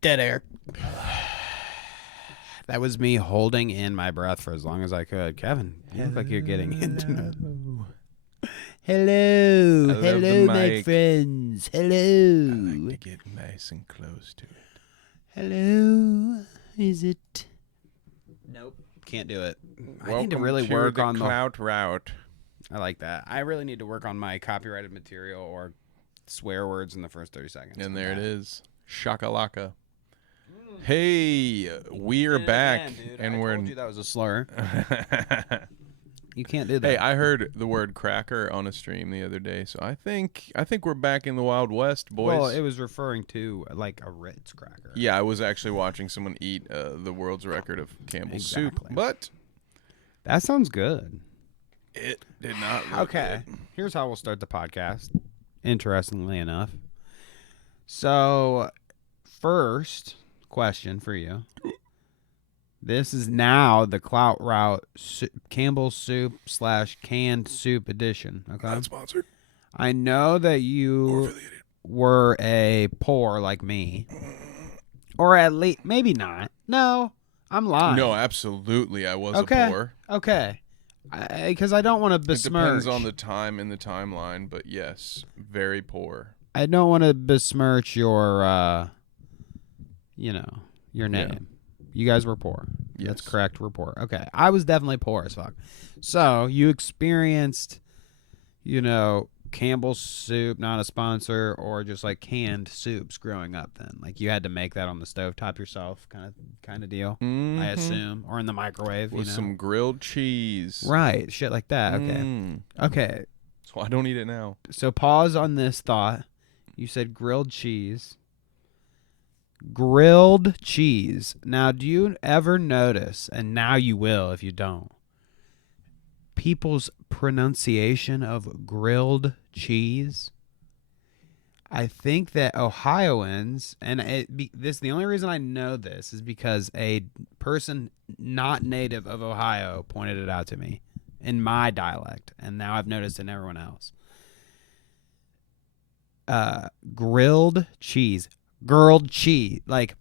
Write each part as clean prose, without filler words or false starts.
Dead air. That was me holding in my breath for as long as I could. Kevin, you look like you're getting into it. Hello. Hello, my friends. Hello. I like to get nice and close to it. Hello. Is it? Nope. Can't do it. Welcome I need to really work the on Clout route. I like that. I really need to work on my copyrighted material or swear words in the first 30 seconds. And there it is. Shakalaka. Hey, we're back. Again, dude. And I we're told you that was a slur. You can't do that. Hey, I heard the word cracker on a stream the other day, so I think we're back in the Wild West, boys. Well, it was referring to like a Ritz cracker. Yeah, I was actually watching someone eat the world's record of Campbell's soup, but that sounds good. It did not look Okay, good. Here's how we'll start the podcast, interestingly enough. So, first question for you. This is now the Clout Route Campbell Soup / canned soup edition. Okay. Not sponsored. I know that you were a poor like me. Or at least, maybe not. No, I'm lying. No, absolutely. I was a poor. Okay. Because I don't want to besmirch. It depends on the time in the timeline, but yes, very poor. I don't want to besmirch your, your name. Yeah. You guys were poor. Yes. That's correct. We're poor. Okay. I was definitely poor as fuck. So you experienced, Campbell's soup, not a sponsor, or just like canned soups growing up then? Like you had to make that on the stovetop yourself kind of deal, Mm-hmm. I assume, or in the microwave. With some grilled cheese. Right. Shit like that. Okay. Okay. So I don't eat it now. So pause on this thought. You said grilled cheese. Grilled cheese. Now, do you ever notice, and now you will if you don't, people's pronunciation of grilled cheese? I think that Ohioans, and the only reason I know this is because a person not native of Ohio pointed it out to me in my dialect, and now I've noticed in everyone else. Grilled cheese. Grilled cheese. Like,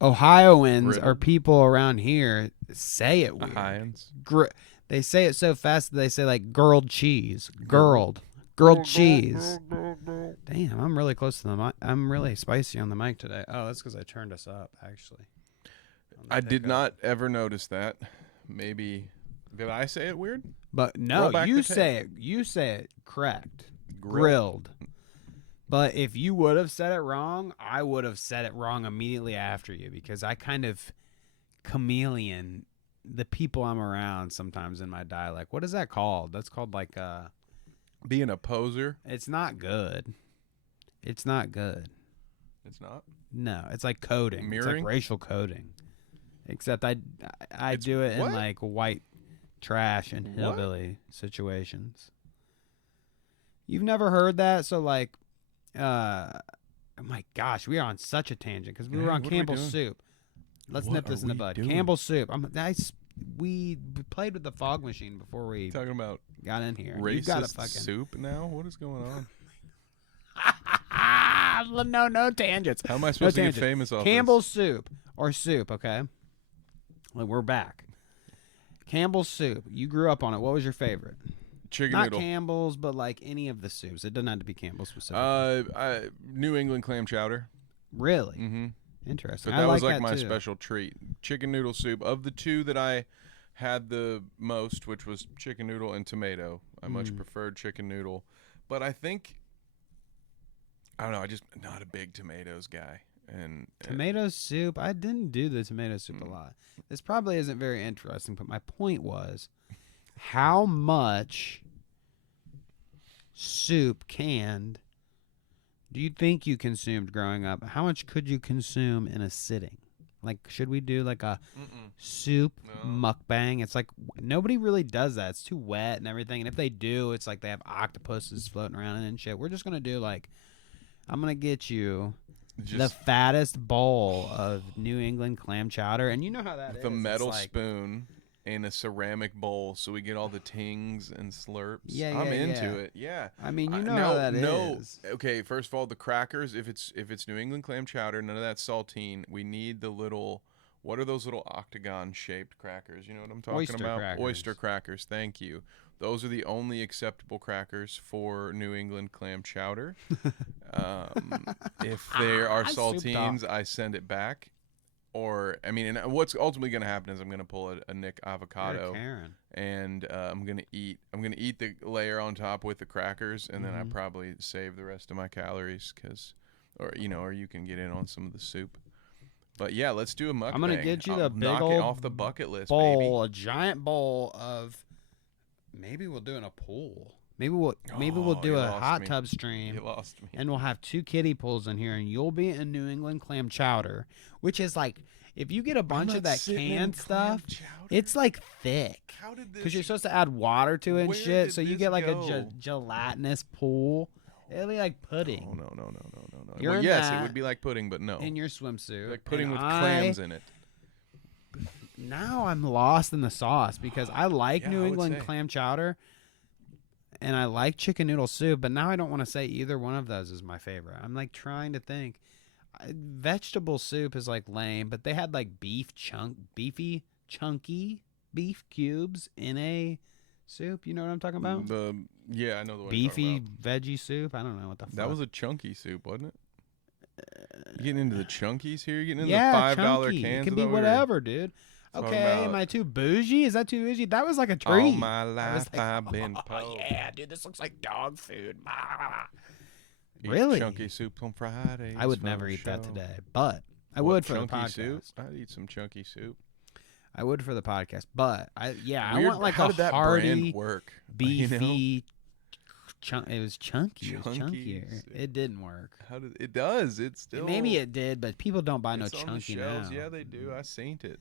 Ohioans or people around here say it weird. Ohioans. They say it so fast that they say, like, grilled cheese. Grilled cheese. Damn, I'm really close to the mic. I'm really spicy on the mic today. Oh, that's because I turned us up, actually. I did not ever notice that. Maybe. Did I say it weird? But no, you say it correct. Grilled. But if you would have said it wrong, I would have said it wrong immediately after you because I kind of chameleon the people I'm around sometimes in my dialect. What is that called? That's called like being a poser. It's not good. It's not good. It's not? No, it's like coding. Mirroring? It's like racial coding. Except I do it in like white trash and hillbilly situations. You've never heard that? So like oh my gosh, we are on such a tangent because we were on Campbell's soup. Let's nip this in the bud. Campbell's soup. We played with the fog machine before we talking about got in here. Racist soup now? What is going on? No tangents. How am I supposed to get famous off Campbell's soup or soup, okay? Well, we're back. Campbell's soup. You grew up on it. What was your favorite? Chicken Not noodle. Campbell's, but like any of the soups. It doesn't have to be Campbell's specific. New England clam chowder. Really? Mm-hmm. Interesting. But that was like that my too. special treat. Chicken noodle soup. Of the two that I had the most, which was chicken noodle and tomato, I much preferred chicken noodle. But I think, I don't know, I just not a big tomatoes guy. And tomato soup? I didn't do the tomato soup a lot. This probably isn't very interesting, but my point was how much soup canned do you think you consumed growing up? How much could you consume in a sitting? Like, should we do like a soup mukbang? It's like nobody really does that. It's too wet and everything. And if they do, it's like they have octopuses floating around and shit. We're just going to do like, I'm going to get you the fattest bowl of New England clam chowder. And you know how that is. The metal spoon. in a ceramic bowl, so we get all the tings and slurps. Yeah, I'm yeah, into yeah. it. Yeah. I mean, you know how Now, that no. is. Okay, first of all, the crackers. If it's New England clam chowder, none of that saltine. We need the little. What are those little octagon shaped crackers? You know what I'm talking Oyster about? crackers. Oyster crackers. Thank you. Those are the only acceptable crackers for New England clam chowder. If there are Soup talk. saltines, I send it back. Or I mean, and what's ultimately going to happen is I'm going to pull a Nick You're a avocado, Karen. and I'm going to eat the layer on top with the crackers, and then I Mhm. probably save the rest of my calories or you can get in on some of the soup. But yeah, let's do a mukbang. I'm gonna get you the big knock it old off the bucket list, bowl, baby. a giant bowl of. Maybe we'll do in a pool. Maybe we'll do you a lost hot me. tub stream. You lost me. And we'll have 2 kiddie pools in here, and you'll be in New England clam chowder, which is like, if you get a bunch I'm of not that sitting in canned clam stuff, chowder? it's like thick. How did this? Because you're supposed to add water to it and Where shit, did so you this get like a go? gelatinous pool. It'll be like pudding No. You're Well, in yes, it that would be like pudding, but no. in your swimsuit. Like pudding and with clams in it. Now I'm lost in the sauce because I like Yeah, New I would England say. clam chowder and I like chicken noodle soup, but now I don't want to say either one of those is my favorite. I'm like trying to think. Vegetable soup is like lame, but they had like beefy, chunky beef cubes in a soup. You know what I'm talking about? Yeah, I know the one Beefy you're talking veggie soup. I don't know what the fuck. about. That was a chunky soup, wasn't it? You getting into the chunkies here? You getting into yeah, the $5 chunky. cans? It can I be thought we were whatever, dude. talking Okay, about am I too bougie? Is that too bougie? That was like a treat. all my I was life like, I've been oh, poor. yeah, dude, this looks like dog food. Eat Really? chunky soup on Fridays. I would for never the eat that show. today, but I What, would for the chunky podcast. soup? I'd eat some chunky soup. I would for the podcast, but I Weird, want like how a did that hearty, brand work? beefy. It was chunky. It was Chunky chunkier. soup. It didn't work. How did it does? It's still Maybe it did, but people don't buy no it's on the chunky shelves. now. Yeah, they do. I seen it.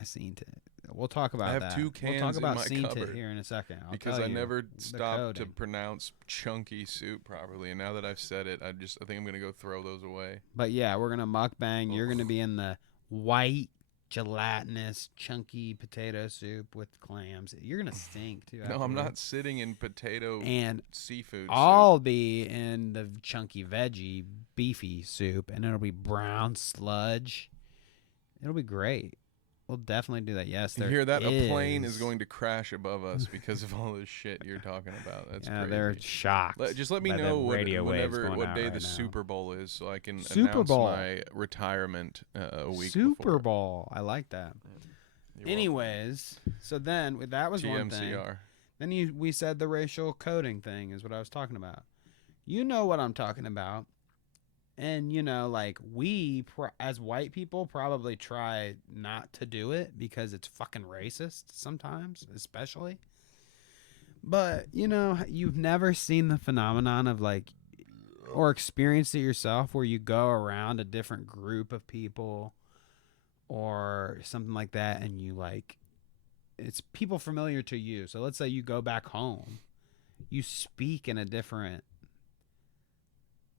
I seen it. We'll talk about I have that. 2 We'll cans talk in about my seen it cupboard here in a second. I'll because tell I you never the stopped to coding. pronounce chunky soup properly, and now that I've said it, I think I'm gonna go throw those away. But yeah, we're gonna mukbang. You're Ugh. gonna be in the white, gelatinous, chunky potato soup with clams. You're gonna stink too. No, I'm afterward. not sitting in potato And seafood soup. I'll be in the chunky veggie beefy soup, and it'll be brown sludge. It'll be great. We'll definitely do that. Yes, You there hear that? A plane is going to crash above us because of all this shit you're talking about. That's Yeah, crazy. they're shocked. Just let me by the know radio waves what going out day right the now. Super Bowl is, so I can Super announce Bowl. my retirement a week Super before. Bowl. I like that. You're Anyways, so then that was welcome. one thing. TMCR. Then we said the racial coding thing is what I was talking about. You know what I'm talking about. And, like we, as white people, probably try not to do it because it's fucking racist sometimes, especially. But, you've never seen the phenomenon of like, or experienced it yourself where you go around a different group of people or something like that and you like, it's people familiar to you. So let's say you go back home, you speak in a different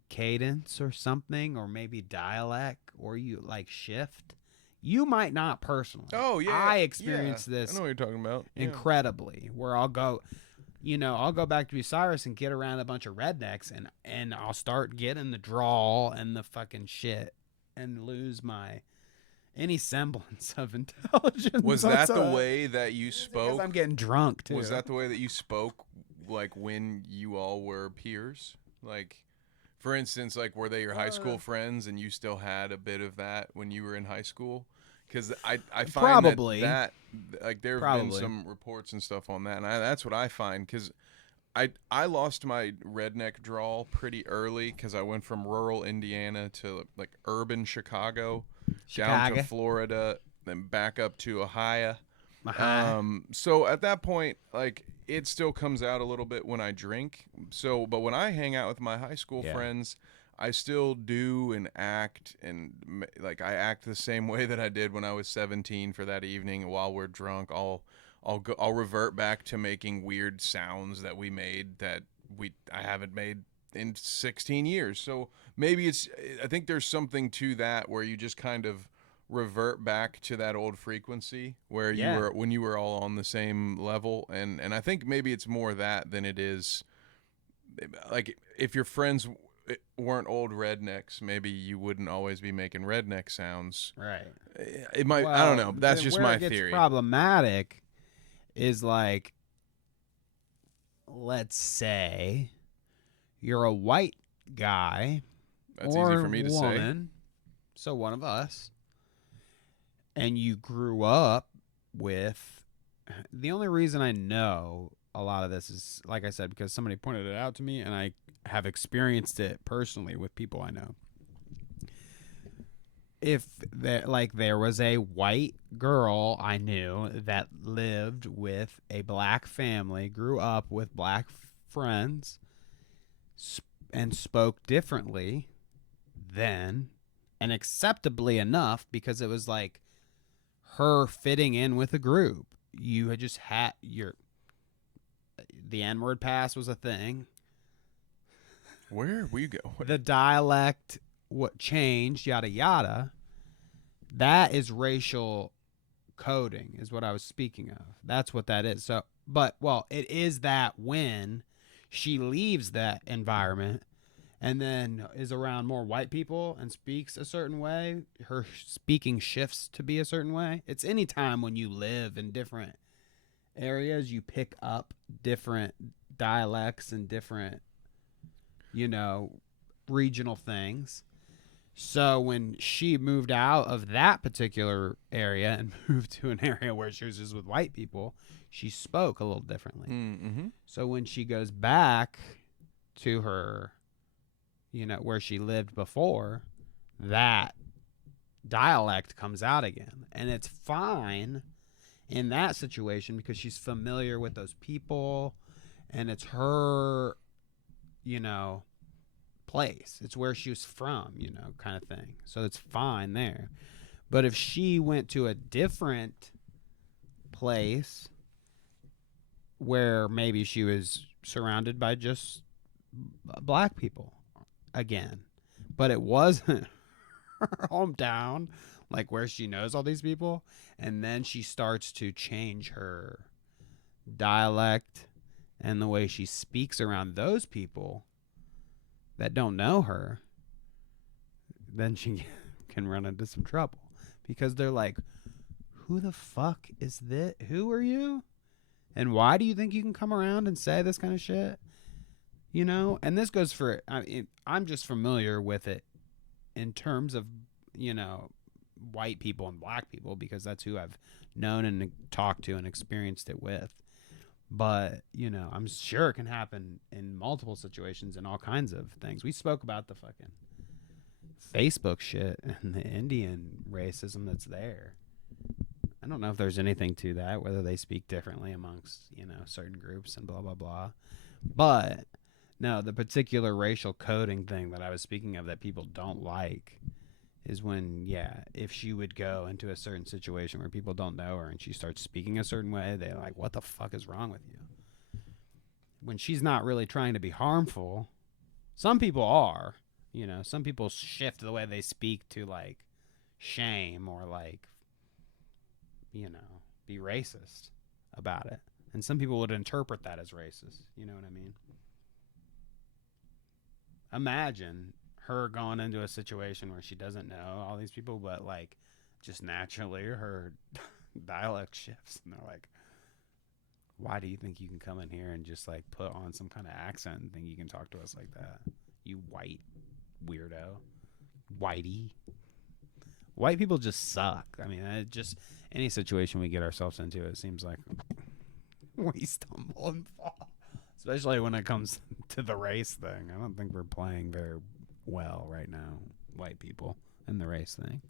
cadence or something, or maybe dialect, or you like shift. You might not personally. Oh yeah, I experienced I this know what you're talking about. Yeah. incredibly, where I'll go back to Bucyrus and get around a bunch of rednecks, and I'll start getting the drawl and the fucking shit, and lose any semblance of intelligence. Was that the way that you Because spoke? I'm getting drunk too. Was that the way that you spoke, like when you all were peers? Like, for instance, like were they your high school friends, and you still had a bit of that when you were in high school? Because I find Probably. that like there have been some reports and stuff on that, and that's what I find because. I lost my redneck drawl pretty early because I went from rural Indiana to like urban Chicago, down to Florida, then back up to Ohio. So at that point, like it still comes out a little bit when I drink. So, but when I hang out with my high school friends, I still do and act and like I act the same way that I did when I was 17 for that evening. While we're drunk, I'll revert back to making weird sounds that we made that I haven't made in 16 years. So maybe I think there's something to that where you just kind of revert back to that old frequency where you Yeah. were when you were all on the same level, and I think maybe it's more that than it is like if your friends weren't old rednecks, maybe you wouldn't always be making redneck sounds. Right. It might, I don't Well, know. That's just where my it gets theory. problematic is like, let's say you're a white guy That's easy or for me to say. woman, so one of us, and you grew up with. The only reason I know a lot of this is, like I said, because somebody pointed it out to me, and I have experienced it personally with people I know. If there was a white girl I knew that lived with a black family, grew up with black friends, and spoke differently then, and acceptably enough, because it was like her fitting in with a group. You had just had the N-word pass was a thing. Where are we going? The dialect what changed, yada yada. That is racial coding, is what I was speaking of. That's what that is. So, but well, it is that when she leaves that environment and then is around more white people and speaks a certain way, her speaking shifts to be a certain way. It's any time when you live in different areas, you pick up different dialects and different, regional things. So when she moved out of that particular area and moved to an area where she was just with white people, she spoke a little differently. Mm-hmm. So when she goes back to her, where she lived before, that dialect comes out again. And it's fine in that situation because she's familiar with those people and it's her, place. It's where she was from, kind of thing. So it's fine there. But if she went to a different place where maybe she was surrounded by just black people again, but it wasn't her hometown, like where she knows all these people, and then she starts to change her dialect and the way she speaks around those people that don't know her, then she can run into some trouble because they're like, who the fuck is this? Who are you? And why do you think you can come around and say this kind of shit? And this goes for, I'm just familiar with it in terms of, white people and black people because that's who I've known and talked to and experienced it with. But, I'm sure it can happen in multiple situations and all kinds of things. We spoke about the fucking Facebook shit and the Indian racism that's there. I don't know if there's anything to that, whether they speak differently amongst, certain groups and blah, blah, blah. But, no, the particular racial coding thing that I was speaking of that people don't like is when, if she would go into a certain situation where people don't know her and she starts speaking a certain way, they're like, what the fuck is wrong with you? When she's not really trying to be harmful, some people are, some people shift the way they speak to like shame or like, be racist about it. And some people would interpret that as racist. You know what I mean? Imagine her going into a situation where she doesn't know all these people, but like just naturally her dialect shifts and they're like, why do you think you can come in here and just like put on some kind of accent and think you can talk to us like that? You white weirdo. Whitey. White people just suck. I mean, it just any situation we get ourselves into, it seems like we stumble and fall. Especially when it comes to the race thing. I don't think we're playing very well right now, white people, and the race thing.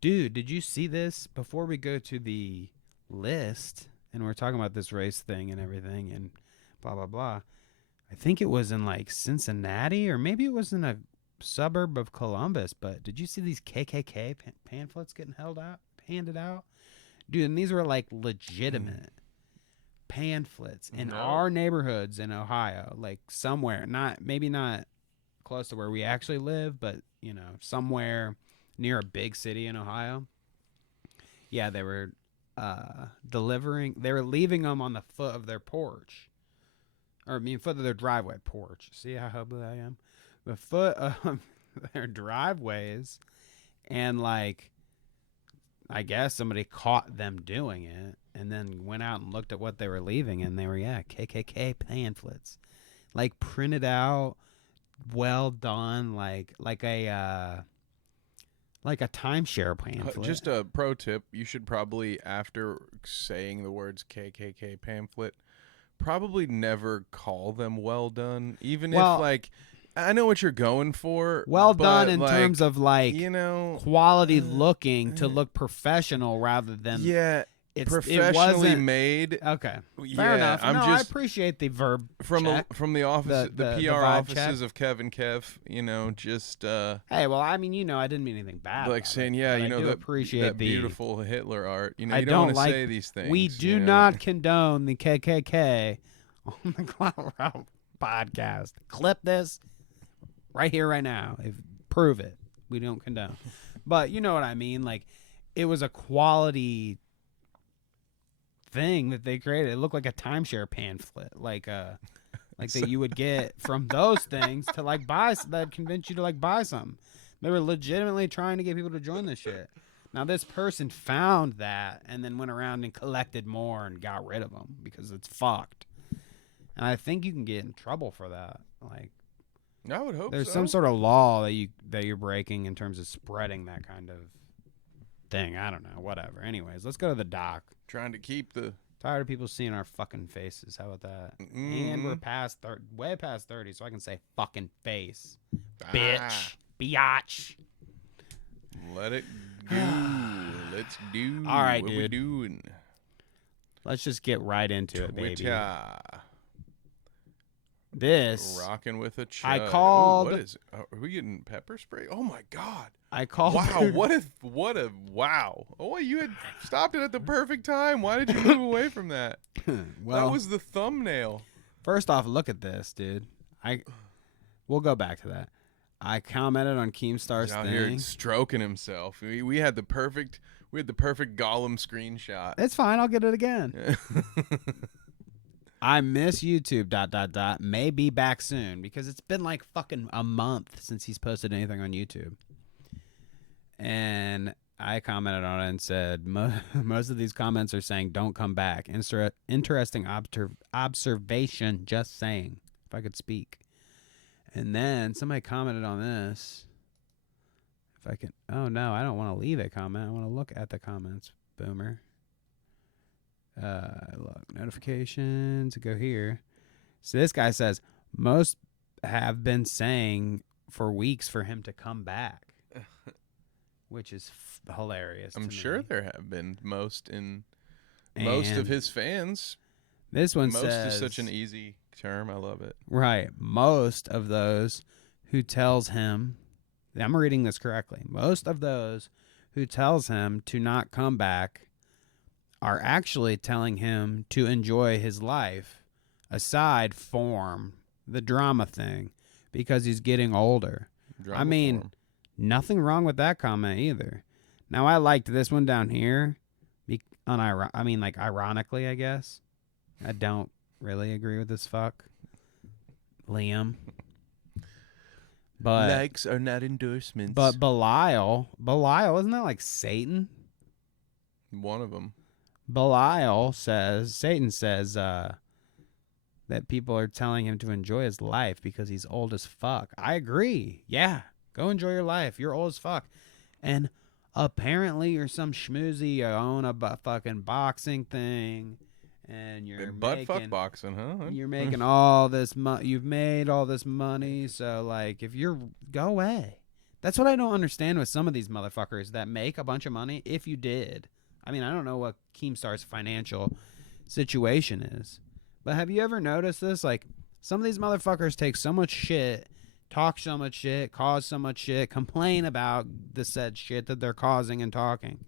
Dude, did you see this? Before we go to the list, and we're talking about this race thing and everything, and blah, blah, blah. I think it was in like Cincinnati, or maybe it was in a suburb of Columbus, but did you see these KKK pamphlets getting handed out? Dude, and these were like legitimate pamphlets in our neighborhoods in Ohio, like somewhere, maybe not close to where we actually live, but somewhere near a big city in Ohio. Yeah, they were they were leaving them on the foot of their porch. Or, I mean, foot of their driveway porch. See how hobo I am? The foot of their driveways. And, like, I guess somebody caught them doing it and then went out and looked at what they were leaving. And they were, KKK pamphlets. Like, printed out, well done, like a timeshare pamphlet. Just a pro tip: you should probably, after saying the words KKK pamphlet, probably never call them well done, even if like I know what you're going for. Well done in terms of like quality looking to look professional rather than it's professionally made. Okay, fair enough. I appreciate the verb from the office, the PR offices of Kev and Kev. Just hey, well, I mean, I didn't mean anything bad. Like saying, appreciate that beautiful Hitler art. You don't want to like, say these things. We do not condone the KKK on the Clout podcast. Clip this right here, right now. Prove it. We don't condone. But you know what I mean. Like, it was a quality thing that they created. It looked like a timeshare pamphlet, like that you would get from those things to like buy, that convince you to like buy something. They were legitimately trying to get people to join this shit. Now this person found that and then went around and collected more and got rid of them because it's fucked. And I think you can get in trouble for that. Like, I would hope there's some sort of law that you're breaking in terms of spreading that kind of thing. I don't know. Whatever. Anyways, let's go to the doc. Trying to keep the tired of people seeing our fucking faces. How about that? And we're way past 30, so I can say fucking face, bitch, biatch. Let it go. Let's do. All right, what dude. we doing. Let's just get right into it, baby. Twitter. This rocking with a chud. I called. What is? Are we getting pepper spray? Oh my god! I called. Wow! What a wow! Oh, you had stopped it at the perfect time. Why did you move away from that? Well, that was the thumbnail. First off, look at this, dude. We'll go back to that. I commented on Keemstar's out thing. Here stroking himself. We had the perfect Gollum screenshot. It's fine. I'll get it again. I miss YouTube. ... May be back soon because it's been like fucking a month since he's posted anything on YouTube. And I commented on it and said most of these comments are saying don't come back. Interesting observation. Just saying. If I could speak. And then somebody commented on this. If I can. Oh no, I don't want to leave a comment. I want to look at the comments. Boomer. Look, notifications, go here. So this guy says most have been saying for weeks for him to come back, which is hilarious. I'm sure there have been most of his fans. This one most says is such an easy term. I love it. Right. Most of those who tells him, I'm reading this correctly. Most of those who tells him to not come back are actually telling him to enjoy his life aside from the drama thing because he's getting older. Drama I mean, form. Nothing wrong with that comment either. Now, I liked this one down here. Ironically, I guess. I don't really agree with this fuck. Liam. But likes are not endorsements. But Belial, isn't that like Satan? One of them. Belial says, Satan says that people are telling him to enjoy his life because he's old as fuck. I agree. Yeah, go enjoy your life. You're old as fuck. And apparently you're some schmoozy, you own a fucking boxing thing. And you're butt-fuck boxing, huh? You're making all this money. You've made all this money. So, like, go away. That's what I don't understand with some of these motherfuckers that make a bunch of money. If you did. I mean, I don't know what Keemstar's financial situation is. But have you ever noticed this? Like, some of these motherfuckers take so much shit, talk so much shit, cause so much shit, complain about the said shit that they're causing and talking.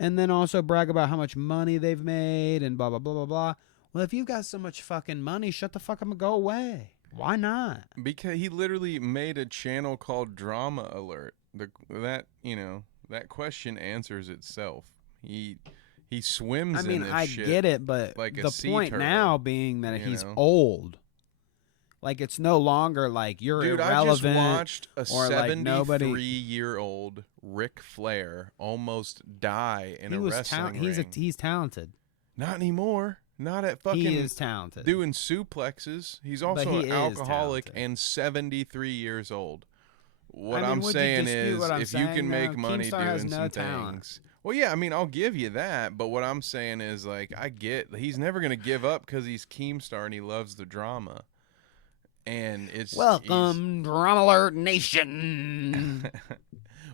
And then also brag about how much money they've made and blah, blah, blah, blah, blah. Well, if you've got so much fucking money, shut the fuck up and go away. Why not? Because he literally made a channel called Drama Alert. That question answers itself. He swims I mean, in this I shit get it, but like a the sea point turtle, now being that you he's know? old. Like, it's no longer like you're Dude, irrelevant. I just watched a or like nobody. 73-year-old Ric Flair almost die in a wrestling ring. He's talented. Not anymore. Not at fucking. He is talented. Doing suplexes. He's also he an is alcoholic talented. and 73 years old. What I mean, I'm would you saying dispute is, what I'm if you saying, can make though? money Keemstar has doing no some talent. things. Well, yeah, I mean, I'll give you that. But what I'm saying is, like, I get he's never going to give up because he's Keemstar and he loves the drama. And it's Welcome, Drama Alert Nation.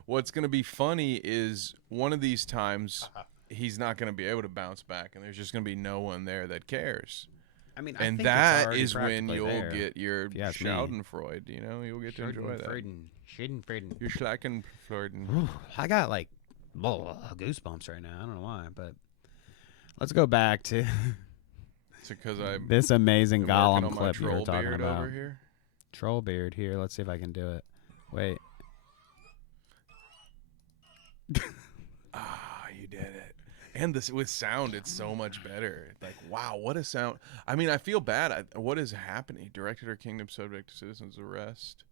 What's going to be funny is one of these times he's not going to be able to bounce back, and there's just going to be no one there that cares. I mean, and that is when you'll get your Schadenfreude. You know, you'll get to enjoy that. Schadenfreude. Your Schadenfreude. I got like goosebumps right now. I don't know why, but let's go back to because I'm this amazing Gollum clip you were troll talking beard about. Over here. Troll beard here. Let's see if I can do it. Wait. You did it. And this with sound, it's so much better. Like, wow, what a sound. I mean, I feel bad. What is happening? Directed her kingdom subject to citizens' arrest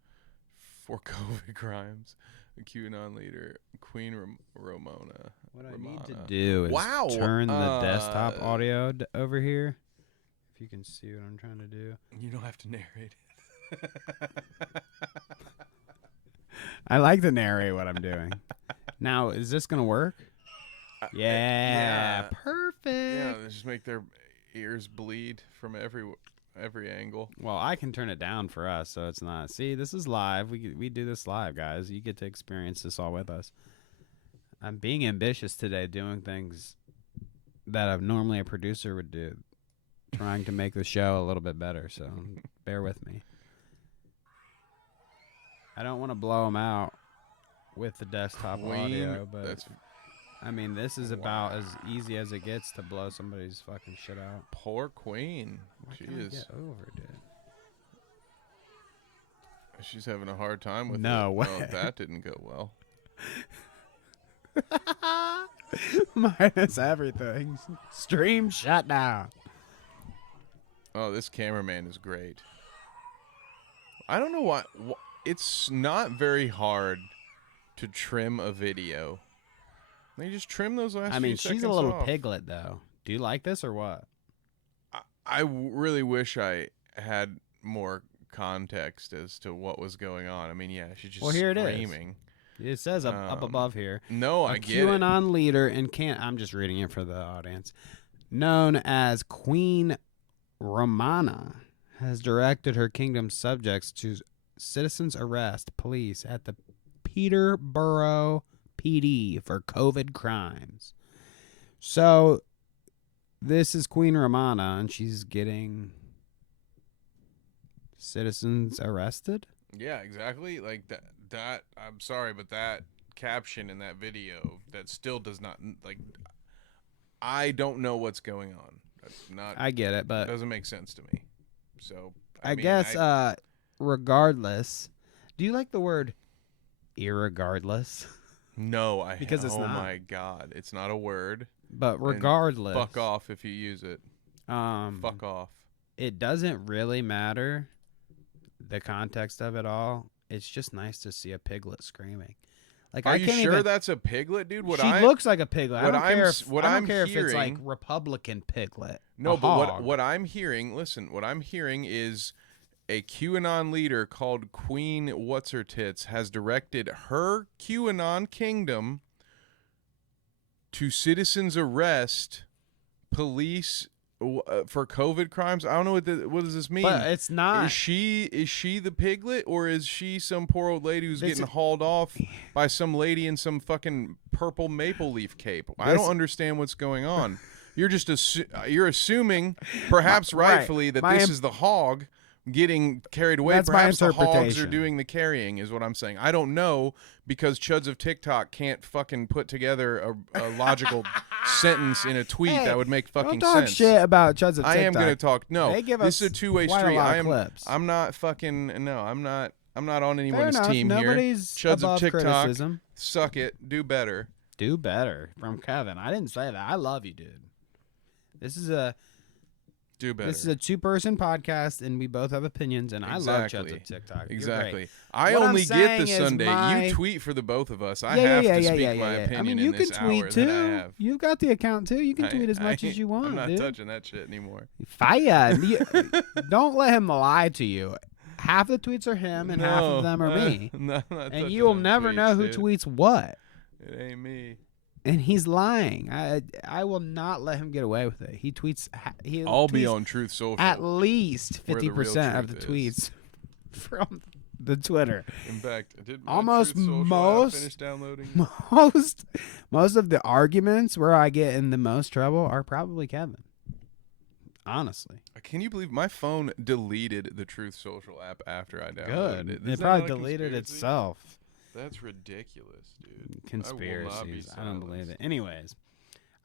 for COVID crimes. A QAnon leader, Queen Ramona. What I need to do is turn the desktop audio over here. If you can see what I'm trying to do. You don't have to narrate it. I like to narrate what I'm doing. Now, is this going to work? Yeah, perfect. Yeah, they just make their ears bleed from every angle. Well, I can turn it down for us, so it's not. See, this is live. We do this live, guys. You get to experience this all with us. I'm being ambitious today, doing things that normally a producer would do, trying to make the show a little bit better. So bear with me. I don't want to blow them out with the desktop audio, but I mean, this is about as easy as it gets to blow somebody's fucking shit out. Poor Queen. She is. Get over it, dude. She's having a hard time with no it. way. Oh, that didn't go well. Minus everything. Stream shut down. Oh, this cameraman is great. I don't know why. It's not very hard to trim a video. They just trim those last few seconds she's a little off. piglet, though. Do you like this or what? I really wish I had more context as to what was going on. I mean, yeah, she's just here screaming. It says up above here. No, I get it. QAnon leader and I'm just reading it for the audience. Known as Queen Ramona has directed her kingdom's subjects to citizens arrest police at the Peterborough PD for COVID crimes. So this is Queen Ramona, and she's getting citizens arrested? Yeah, exactly. Like that I'm sorry, but that caption in that video, that still does not, like, I don't know what's going on. That's not. I get it, but doesn't make sense to me. So I guess regardless, do you like the word irregardless? No, because it's not. not. Oh my God, it's not a word. But regardless, fuck off if you use it. Fuck off. It doesn't really matter the context of it all. It's just nice to see a piglet screaming. Like, Are you sure that's a piglet, dude? She looks like a piglet. I don't care if it's like hearing, Republican piglet. No, but what I'm hearing, listen, what I'm hearing is a QAnon leader called Queen What's-Her-Tits has directed her QAnon kingdom to citizens arrest police for COVID crimes. I don't know what does this mean. But it's not. Is she the piglet, or is she some poor old lady who's getting hauled off by some lady in some fucking purple maple leaf cape? I don't understand what's going on. You're just you're assuming, perhaps rightfully, that this is the hog getting carried away. That's my Perhaps the hogs are interpretation. doing the carrying, is what I'm saying. I don't know, because Chuds of TikTok can't fucking put together a logical sentence in a tweet Hey, that would make fucking don't talk sense. shit about Chuds of TikTok. I am gonna talk. No, They give this us is a two-way quite street. a lot of clips. I'm not fucking. No, I'm not. I'm not on Fair anyone's enough. team Nobody's here. Chuds of above TikTok, criticism. suck it. Do better. Do better from Kevin. I didn't say that. I love you, dude. This is a Do better. This is a 2-person podcast, and we both have opinions, and Exactly. I love Chuds of TikTok. You're Exactly. great. I What I'm only get saying the is Sunday. You tweet for the both of us. I Yeah, have yeah, to yeah, speak yeah, my yeah. opinion I mean, you in can this tweet hour too. that I have. You've got the account too. You can tweet as much as you want, I'm not dude. touching that shit anymore. Fire. Don't let him lie to you. Half the tweets are him, and half of them are me. No, I'm not And you'll touching them never tweets, know who dude. tweets what. It ain't me. And he's lying. I will not let him get away with it. He tweets. I'll be tweets on Truth Social. at least where the real 50% of the truth is. tweets from the Twitter. In fact, did my Almost Truth Social most- app finish downloading? Most of the arguments where I get in the most trouble are probably Kevin. Honestly. Can you believe my phone deleted the Truth Social app after I downloaded Good. it? It Is that probably not a deleted conspiracy? itself. That's ridiculous, dude. Conspiracies. I don't believe it. Anyways,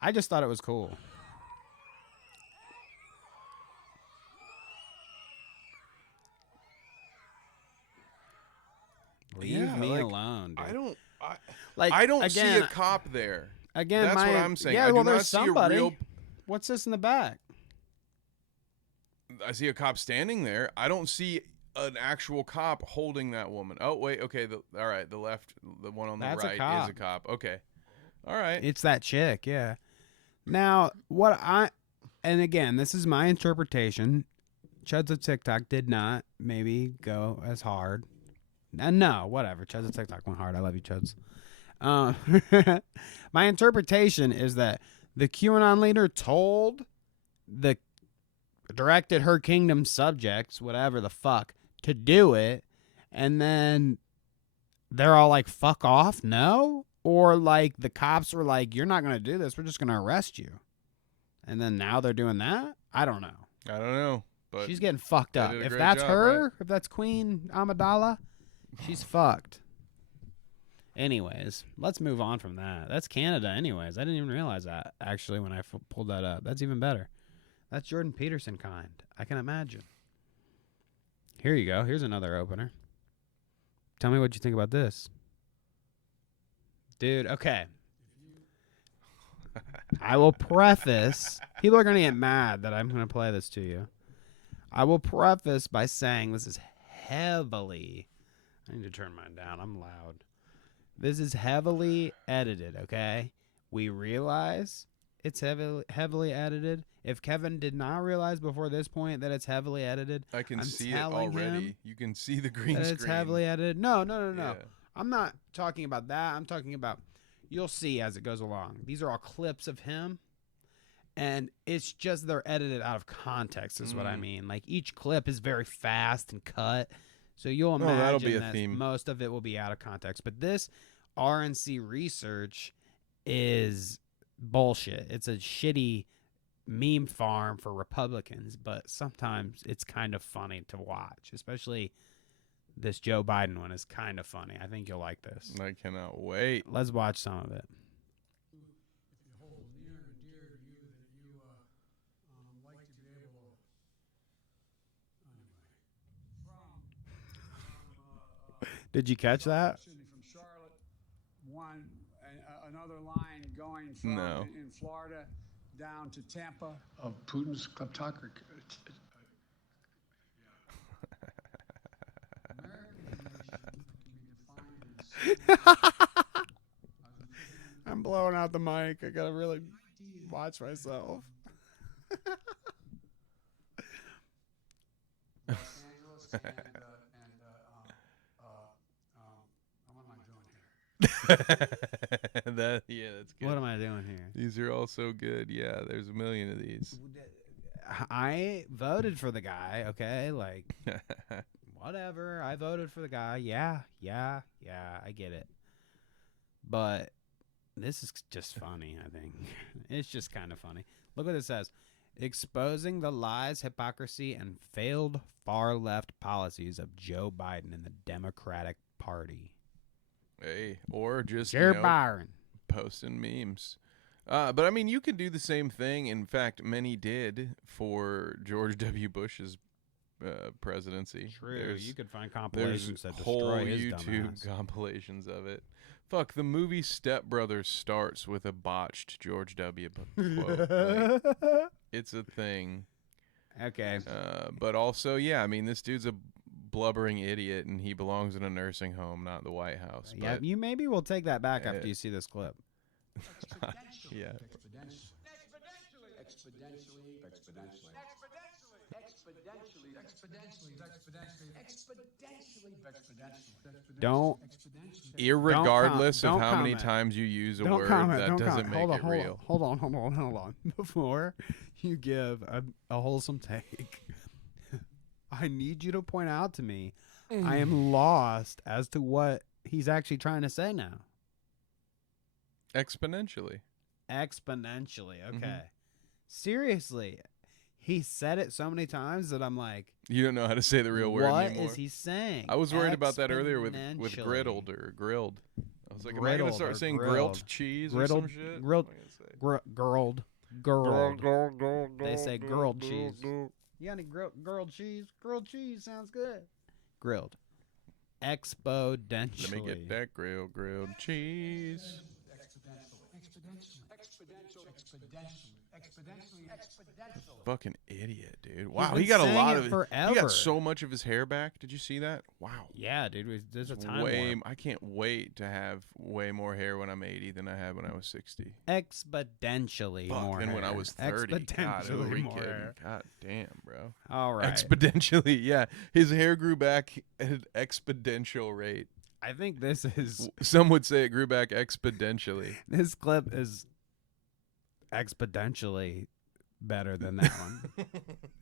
I just thought it was cool. Leave me alone, dude. I don't again, see a cop there. Again, That's what I'm saying. Yeah, I do well, not there's see somebody. a real. What's this in the back? I see a cop standing there. I don't see an actual cop holding that woman. Oh wait, okay. All right, the left, the one on the That's a right cop. is a cop. Okay, all right. It's that chick, yeah. Now, and again, this is my interpretation. Chuds of TikTok did not maybe go as hard. No, whatever. Chuds of TikTok went hard. I love you, Chuds. My interpretation is that the QAnon leader directed her kingdom subjects, whatever the fuck, to do it, and then they're all like, fuck off, no? Or like the cops were like, you're not going to do this, we're just going to arrest you. And then now they're doing that? I don't know. I don't know, but She's getting fucked up. did a If great that's job, her, right? if that's Queen Amidala, she's fucked. Anyways, let's move on from that. That's Canada anyways. I didn't even realize that, actually, when I pulled that up. That's even better. That's Jordan Peterson kind. I can imagine. Here you go. Here's another opener. Tell me what you think about this. Dude, okay. I will preface. People are going to get mad that I'm going to play this to you. I will preface by saying this is heavily. I need to turn mine down. I'm loud. This is heavily edited, okay? We realize it's heavily edited. If Kevin did not realize before this point that it's heavily edited, I can I'm see it telling already. him You can see the green that screen. it's heavily edited. No. Yeah. I'm not talking about that. I'm talking about, you'll see as it goes along. These are all clips of him, and it's just they're edited out of context is what I mean. Like each clip is very fast and cut, so you'll imagine that'll be a that theme. most of it will be out of context. But this RNC research is bullshit. It's a shitty meme farm for Republicans, but sometimes it's kind of funny to watch, especially this Joe Biden one is kind of funny. I think you'll like this. I cannot wait. Let's watch some of it. Did you catch that? From Charlotte, another line going from No. in Florida down to Tampa of Putin's kleptocracy. I'm blowing out the mic. I gotta really watch myself. Los Angeles what am I doing here? That's good. What am I doing here? These are all so good. Yeah, there's a million of these. I voted for the guy, okay? Like, whatever. I voted for the guy. Yeah, I get it. But this is just funny, I think. It's just kind of funny. Look what it says. exposing the lies, hypocrisy, and failed far-left policies of Joe Biden and the Democratic Party. Hey, or just Joe Biden. posting memes. But I mean, you could do the same thing. In fact, many did for George W. Bush's presidency. True, you could find There's compilations that whole destroy his YouTube dumbass. compilations of it. Fuck, the movie Step Brothers starts with a botched George W. quote. Like, it's a thing. Okay. But also, yeah, I mean, this dude's a blubbering idiot, and he belongs in a nursing home, not the White House. Yeah, But you maybe will take that back after you see this clip. yeah. Don't Irregardless don't of how many comment. times you use a don't word, comment. that Don't doesn't comment. make it real. Hold on. Before you give a wholesome take, I need you to point out to me. I am lost as to what he's actually trying to say now. Exponentially. Okay. Seriously, he said it so many times that I'm like, You don't know how to say the real word what anymore. is he saying? I was worried about that earlier with Exponentially. griddled or grilled. I was like, am I going Griddled to start or saying grilled. grilled cheese or some shit? grilled, What am I gonna say? girled. They say grilled cheese. You got any grilled cheese? Grilled cheese sounds good. Grilled. Exponentially. Let me get that grilled cheese. Fucking idiot, dude. Wow, been he got a saying lot it of He forever. got so much of his hair back. Did you see that? Wow. Yeah, dude. There's a time warp. I can't wait to have way more hair when I'm 80 than I had when I was 60. Exponentially Fuck, more than when I hair. was 30. God, who are Exponentially we more kidding? hair. God damn, bro. All right. Exponentially, yeah. His hair grew back at an exponential rate. I think this is Some would say it grew back exponentially. this clip is exponentially better than that one.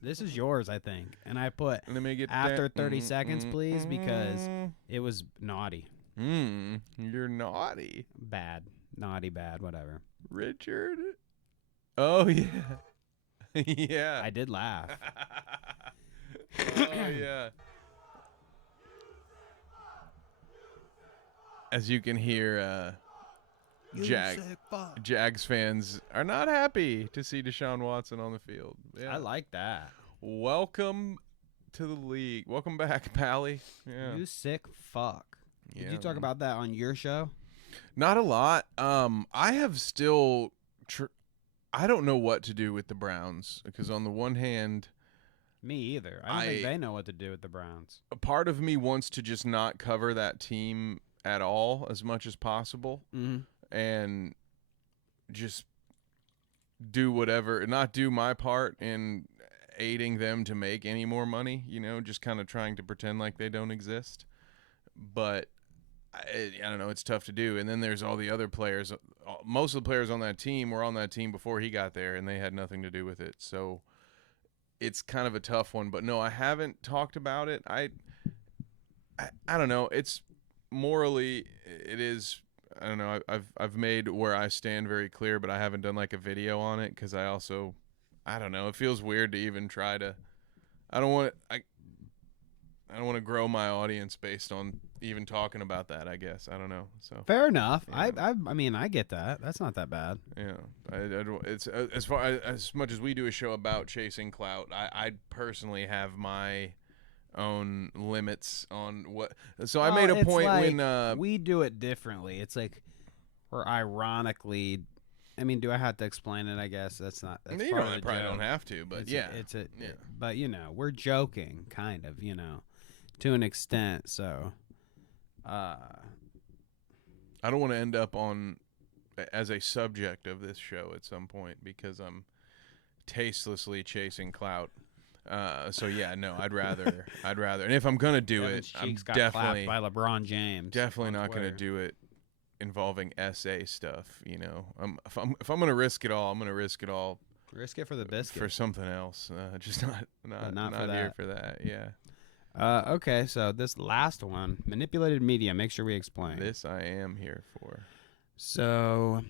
This is yours, I think. And I put Let me get after that. 30 seconds, please, because it was naughty. You're naughty, Bad. Naughty, bad, whatever. Richard. Oh yeah, yeah. I did laugh. Oh yeah. As you can hear, Jags fans are not happy to see Deshaun Watson on the field. Yeah. I like that. Welcome to the league. Welcome back, Pally. Yeah. You sick fuck. Did Yeah, you talk man. about that on your show? Not a lot. I have still. I don't know what to do with the Browns because on the one hand, Me either. I don't think they know what to do with the Browns. a part of me wants to just not cover that team at all as much as possible and just do whatever, not do my part in aiding them to make any more money, just kind of trying to pretend like they don't exist. But I don't know, it's tough to do. And then there's all the other players. Most of the players on that team were on that team before he got there, and they had nothing to do with it. So it's kind of a tough one. But no, I haven't talked about it. I don't know. It's morally, it is. I don't know. I've made where I stand very clear, but I haven't done like a video on it because I don't know. It feels weird to even try to. I don't want to grow my audience based on even talking about that, I guess. I don't know. So Fair enough. Yeah. I mean, I get that. That's not that bad. yeah, it's as much as we do a show about chasing clout. I personally have my own limits on what. So I made a It's point like when we do it differently. It's like we're ironically. I mean, do I have to explain it? I guess that's not. That's you part of don't, the probably joke. don't have to, but It's yeah, a. But we're joking, kind of. To an extent. So. I don't want to end up on as a subject of this show at some point because I'm tastelessly chasing clout. So yeah, no, I'd rather, and if I'm gonna do Devin's it, I'm cheeks got definitely clapped by LeBron James. definitely on not gonna Twitter. do it involving SA stuff. If I'm gonna risk it all, I'm gonna risk it all Risk it for the biscuit. for something else. Just not for here that. for that. Yeah, Okay, so this last one, manipulated media. Make sure we explain. this I am here for. So,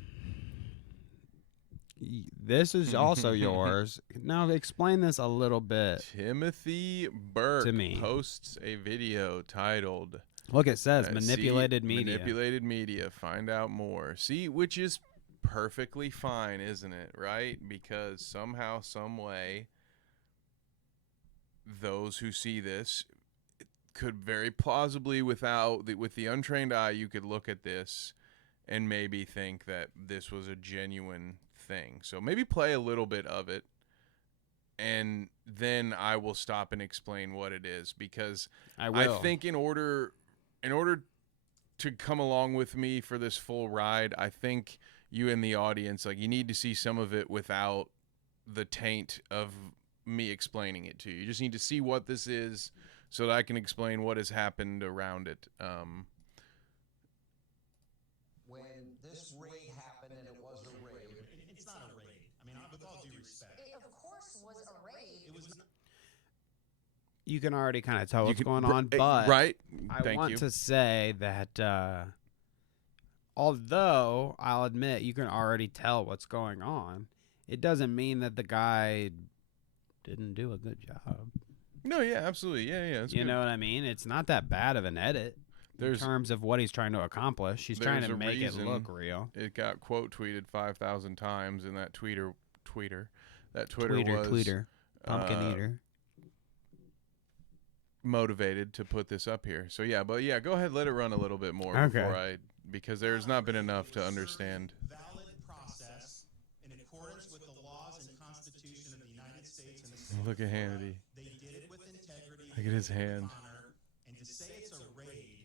This is also yours. Now explain this a little bit Timothy Burke to me. posts a video titled Look, it says manipulated media. Manipulated media. Find out more. See, which is perfectly fine, isn't it? Right? Because somehow, some way, those who see this could very plausibly, with the untrained eye, you could look at this and maybe think that this was a genuine thing. So maybe play a little bit of it, and then I will stop and explain what it is, because I think in order to come along with me for this full ride, I think you and the audience, like, you need to see some of it without the taint of me explaining it to you. You just need to see what this is so that I can explain what has happened around it. When this raid happened, and it was a raid. It's not a raid. I mean, with all due respect. It, of course, was a raid. It was not. You can already kind of tell what's going on, but right. I want to say that although I'll admit you can already tell what's going on, it doesn't mean that the guy didn't do a good job. No, yeah, absolutely. Yeah. You know what I mean? It's not that bad of an edit in terms of what he's trying to accomplish. He's trying to make it look real. It got quote tweeted 5,000 times, and that Twitter was pumpkin eater. Motivated to put this up here. So yeah, but yeah, go ahead, let it run a little bit more before because there's not been enough to understand. Valid process in accordance with the laws and Constitution of the United States and the state. Look at Hannity. They did it with integrity. Look at his hand. Honor, and to say it's a raid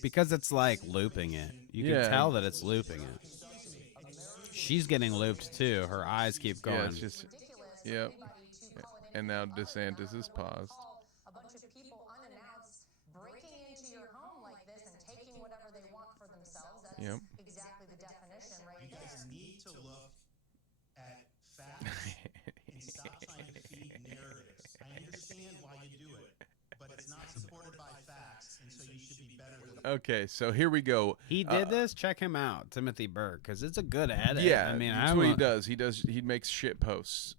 Because it's like looping it. You can tell that it's looping it. She's getting looped too. Her eyes keep going. Yeah, it's just, yep. And now DeSantis is paused. A bunch of people unannounced breaking into your home like this and taking whatever they want for themselves. That's exactly the definition right You there. guys need to look at facts and stop trying to feed narratives. I understand why you do it, but it's not supported by facts, and so you should be better than Okay, so here we go. He did this. Check him out, Timothy Burke, because it's a good edit. Yeah, I mean, that's what he does. He makes shit posts.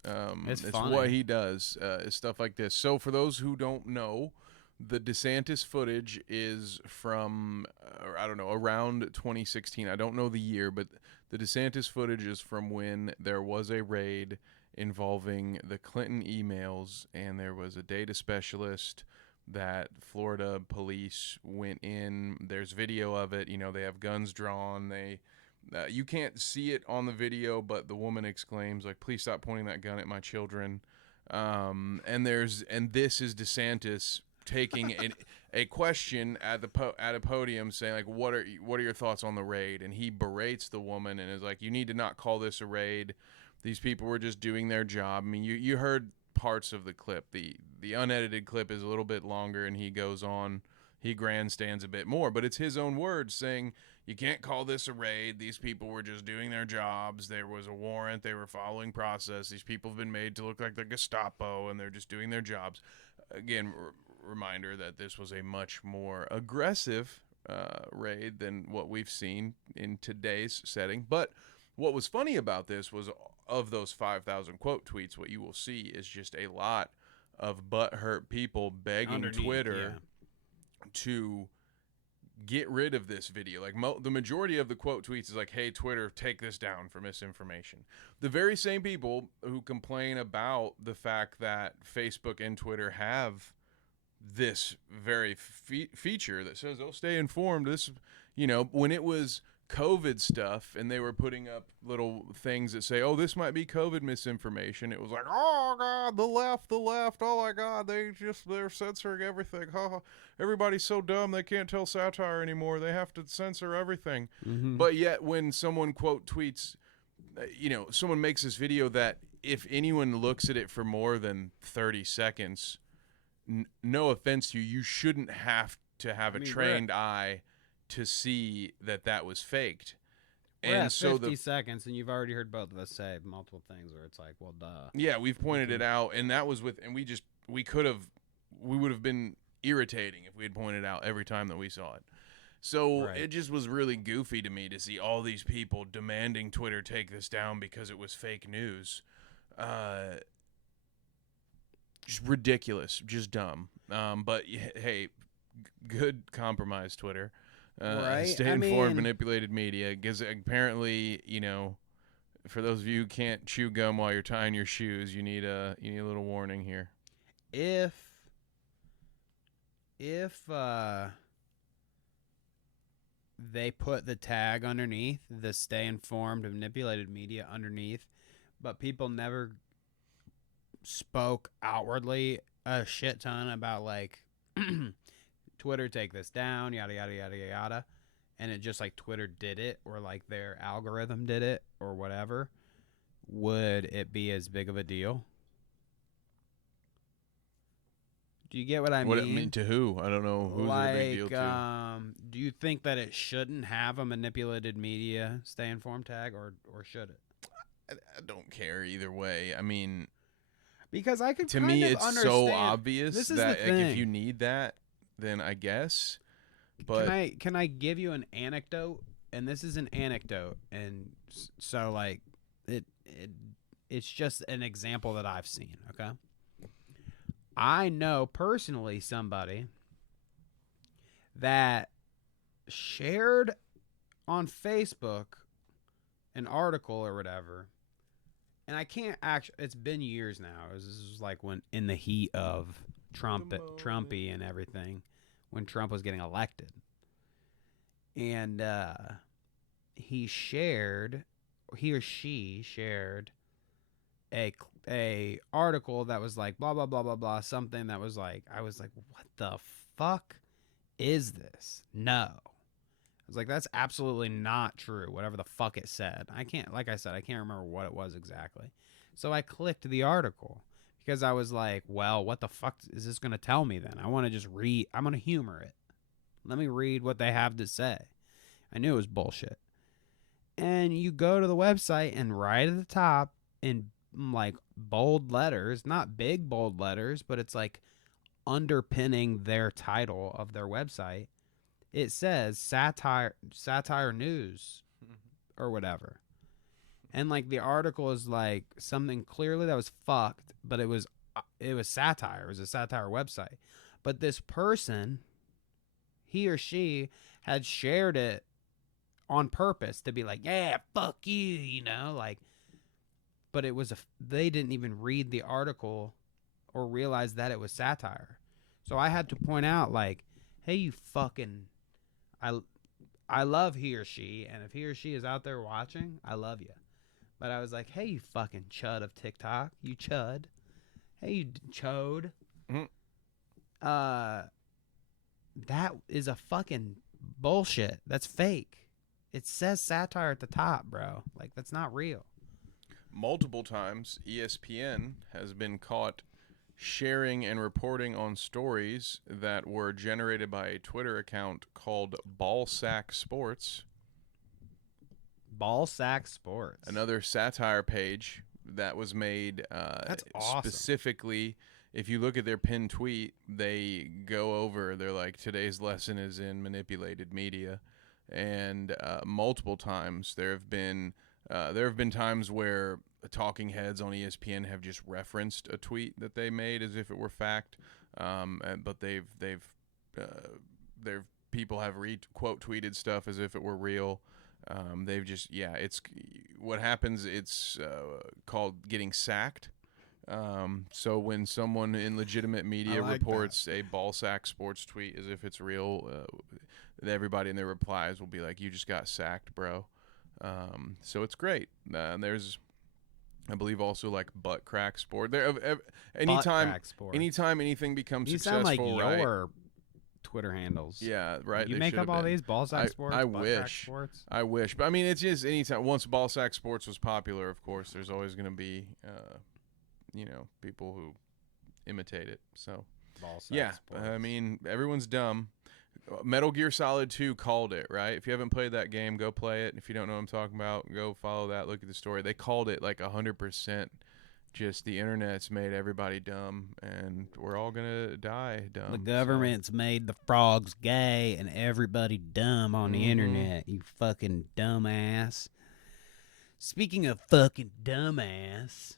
It's funny. what he does. Is stuff like this. So for those who don't know, the DeSantis footage is from I don't know, around 2016. I don't know the year, but the DeSantis footage is from when there was a raid involving the Clinton emails, and there was a data specialist that Florida police went in. There's video of it. You know, they have guns drawn. You can't see it on the video, but the woman exclaims, like, "Please stop pointing that gun at my children." And this is DeSantis taking a question at a podium, saying, like, what are your thoughts on the raid? And he berates the woman and is like, "You need to not call this a raid. These people were just doing their job." I mean, you heard parts of the clip. The unedited clip is a little bit longer, and he goes on, he grandstands a bit more, but it's his own words saying, "You can't call this a raid. These people were just doing their jobs. There was a warrant. They were following process. These people have been made to look like the Gestapo, and they're just doing their jobs." Again, reminder that this was a much more aggressive raid than what we've seen in today's setting. But what was funny about this was, of those 5,000 quote tweets, what you will see is just a lot of butthurt people begging Twitter to get rid of this video. Like, the majority of the quote tweets is like, "Hey, Twitter, take this down for misinformation." The very same people who complain about the fact that Facebook and Twitter have this very feature that says, "Oh, stay informed." This, when it was COVID stuff and they were putting up little things that say, "Oh, this might be COVID misinformation," it was like, "Oh God, the left, oh my God, they're censoring everything. Everybody's so dumb they can't tell satire anymore. They have to censor everything." But yet when someone quote tweets, someone makes this video that if anyone looks at it for more than 30 seconds, no offense to you, you shouldn't have to have a trained eye to see that was faked. And so 50 seconds, and you've already heard both of us say multiple things where it's like, well, duh. Yeah, we've pointed it out, and that was we would have been irritating if we had pointed out every time that we saw it. So Right. it just was really goofy to me to see all these people demanding Twitter take this down because it was fake news. Just ridiculous, just dumb. But hey, good compromise, Twitter. Right. Stay I informed, mean- manipulated media. Because apparently, for those of you who can't chew gum while you're tying your shoes, you need a little warning here. If they put the tag underneath the stay informed manipulated media underneath, but people never spoke outwardly a shit ton about like Twitter take this down, yada yada yada yada, and it just like Twitter did it or like their algorithm did it or whatever, would it be as big of a deal? Do you get what I What mean? to who? I don't know who's it a big deal to. Do you think that it shouldn't have a manipulated media stay informed tag, or should it? I don't care either way. I mean, Because I could to kind me, of it's so understand- obvious This is that the like, if thing. you need that, then I guess. But Can I give you an anecdote? And this is an anecdote, and so like it's just an example that I've seen. Okay, I know personally somebody that shared on Facebook an article or whatever, and I can't actually. It's been years now. This was like when in the heat of Trumpy and everything, when Trump was getting elected, and he or she shared a article that was like blah blah blah blah blah, something that was like, I was like, what the fuck is this? No. I was like, that's absolutely not true, whatever the fuck it said. I can't remember what it was exactly. So I clicked the article because I was like, well, what the fuck is this going to tell me then? I want to just read. I'm going to humor it. Let me read what they have to say. I knew it was bullshit. And you go to the website, and right at the top in like bold letters, not big bold letters, but it's like underpinning their title of their website, it says satire news or whatever. And like the article is like something clearly that was fucked, but it was satire. It was a satire website. But this person, he or she, had shared it on purpose to be like, yeah, fuck you, like, but it was they didn't even read the article or realize that it was satire. So I had to point out, like, hey, you fucking, I love he or she, and if he or she is out there watching, I love you. But I was like, hey, you fucking chud of TikTok, you chud. Hey, you chode. Mhm. That is a fucking bullshit. That's fake. It says satire at the top, bro. Like, that's not real. Multiple times, ESPN has been caught sharing and reporting on stories that were generated by a Twitter account called Ballsack Sports. Ballsack Sports. Another satire page that was made That's awesome. specifically. If you look at their pinned tweet, they go over, they're like, today's lesson is in manipulated media. And multiple times there have been times where talking heads on ESPN have just referenced a tweet that they made as if it were fact, but people have quote tweeted stuff as if it were real. They've just it's what happens. It's called getting sacked. So when someone in legitimate media reports a Ballsack Sports tweet as if it's real, everybody in their replies will be like, "You just got sacked, bro." So it's great. There's, I believe, also like Butt Crack Sport. Anytime anything becomes You successful, sound like right? your Twitter handles. Yeah, right. You they make should up have all been. these Ballsack Sports. I Butt Crack wish. Sports? I wish, but I mean, it's just anytime. Once Ballsack Sports was popular, of course, there's always going to be, people who imitate it. So, Ballsack Sports. I mean, everyone's dumb. Metal Gear Solid 2 called it, right? If you haven't played that game, go play it. If you don't know what I'm talking about, go follow that. Look at the story. They called it like 100% just the internet's made everybody dumb, and we're all gonna die dumb. The government's made the frogs gay and everybody dumb on the internet. You fucking dumbass. Speaking of fucking dumbass,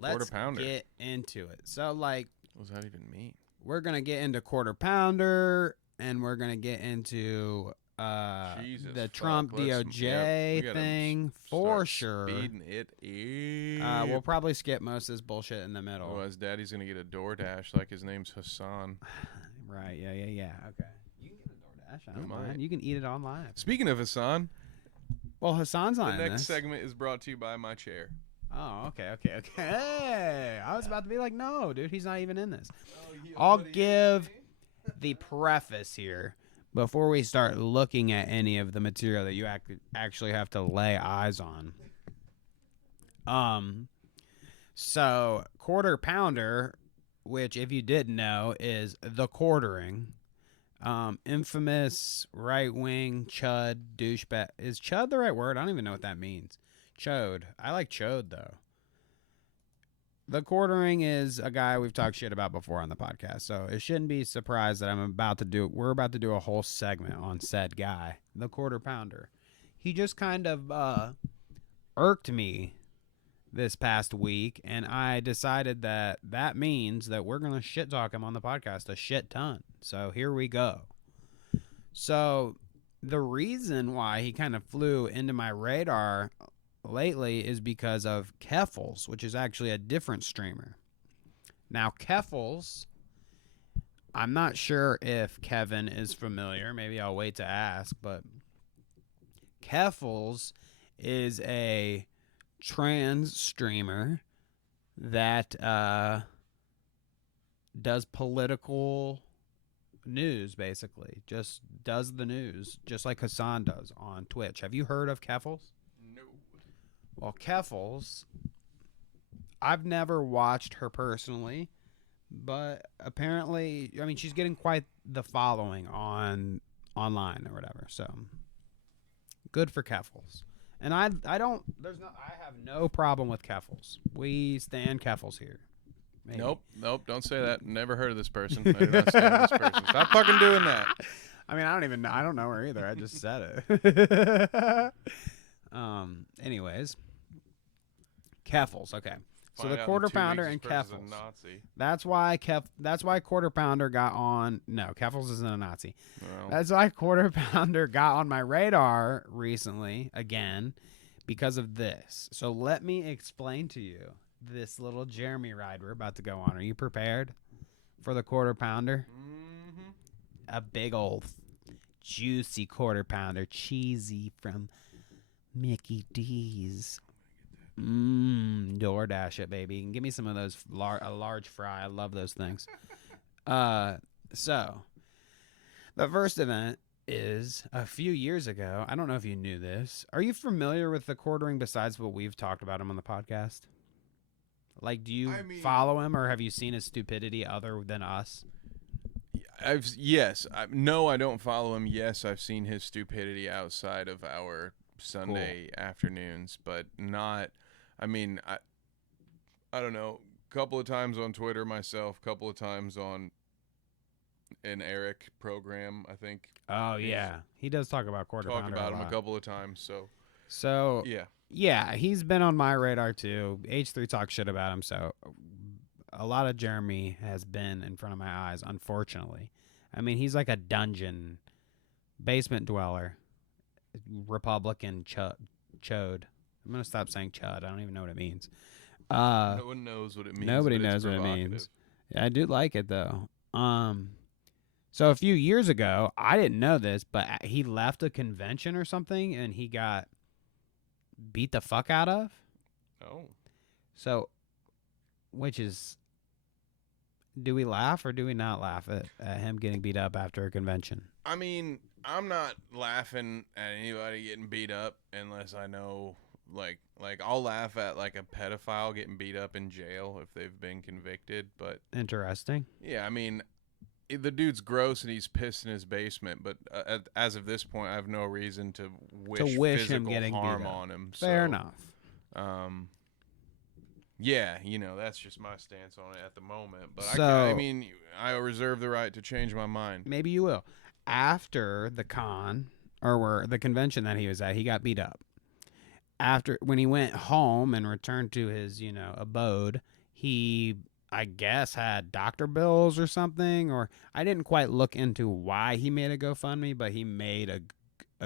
let's get into it. So, like, what does that even mean? We're gonna get into quarter pounder, and we're gonna get into the Trump DOJ thing for sure. Speeding it in. We'll probably skip most of this bullshit in the middle. Otherwise, Daddy's gonna get a DoorDash like his name's Hassan. Right? Yeah. Okay. You can get a DoorDash. I don't mind. You can eat it on live. Speaking of Hassan, well, Hassan's on the next this. segment is brought to you by my chair. Oh, okay. Hey, I was about to be like, no, dude, he's not even in this. I'll give the preface here before we start looking at any of the material that you actually have to lay eyes on. So quarter pounder, which if you didn't know is TheQuartering, infamous right-wing chud douchebag. Is chud the right word? I don't even know what that means. Chode. I like chode, though. TheQuartering is a guy we've talked shit about before on the podcast, so it shouldn't be surprised that we're about to do a whole segment on said guy, the quarter pounder. He just kind of irked me this past week, and I decided that means that we're going to shit talk him on the podcast a shit ton. So here we go. So the reason why he kind of flew into my radar lately is because of Keffals, which is actually a different streamer. Now, Keffals, I'm not sure if Kevin is familiar. Maybe I'll wait to ask, but Keffals is a trans streamer that does political news, basically. Just does the news, just like Hassan does on Twitch. Have you heard of Keffals? Well, Keffals, I've never watched her personally, but apparently, I mean, she's getting quite the following online or whatever. So, good for Keffals. And I have no problem with Keffals. We stand Keffals here. Maybe. Nope, don't say that. Never heard of this person. I do not stand this person. Stop fucking doing that. I mean, I don't know her either. I just said it. Anyways. Keffals, okay. So the quarter pounder and Keffals. That's why quarter pounder got on. No, Keffals isn't a Nazi. Well. That's why quarter pounder got on my radar recently again because of this. So let me explain to you this little Jeremy ride we're about to go on. Are you prepared for the quarter pounder? Mm-hmm. A big old juicy quarter pounder, cheesy from Mickey D's. DoorDash it, baby. And give me some of those, a large fry. I love those things. So, the first event is a few years ago. I don't know if you knew this. Are you familiar with TheQuartering besides what we've talked about him on the podcast? Like, do you follow him, or have you seen his stupidity other than us? No, I don't follow him. Yes, I've seen his stupidity outside of our Sunday afternoons, but not. I mean, I don't know. A couple of times on Twitter myself, couple of times on an Eric program, I think. Oh yeah, he does talk about quarter pounder. Talked about him a couple of times. So yeah, he's been on my radar too. H3 talks shit about him, so a lot of Jeremy has been in front of my eyes, unfortunately. I mean, he's like a dungeon basement dweller, Republican chode. I'm going to stop saying chud. I don't even know what it means. No one knows what it means. Nobody knows what it means. Yeah, I do like it, though. So a few years ago, I didn't know this, but he left a convention or something, and he got beat the fuck out of. Oh. So, which is, do we laugh or do we not laugh at him getting beat up after a convention? I mean, I'm not laughing at anybody getting beat up unless I know, like I'll laugh at like a pedophile getting beat up in jail if they've been convicted. But interesting. Yeah, I mean, the dude's gross and he's pissed in his basement. But as of this point, I have no reason to wish him getting harm beat up on him. Fair enough. Yeah, that's just my stance on it at the moment. But So- I mean, I reserve the right to change my mind. Maybe you will. After the the convention that he was at, he got beat up. When he went home and returned to his, abode, he, I guess, had doctor bills or something, or I didn't quite look into why he made a GoFundMe, but he made a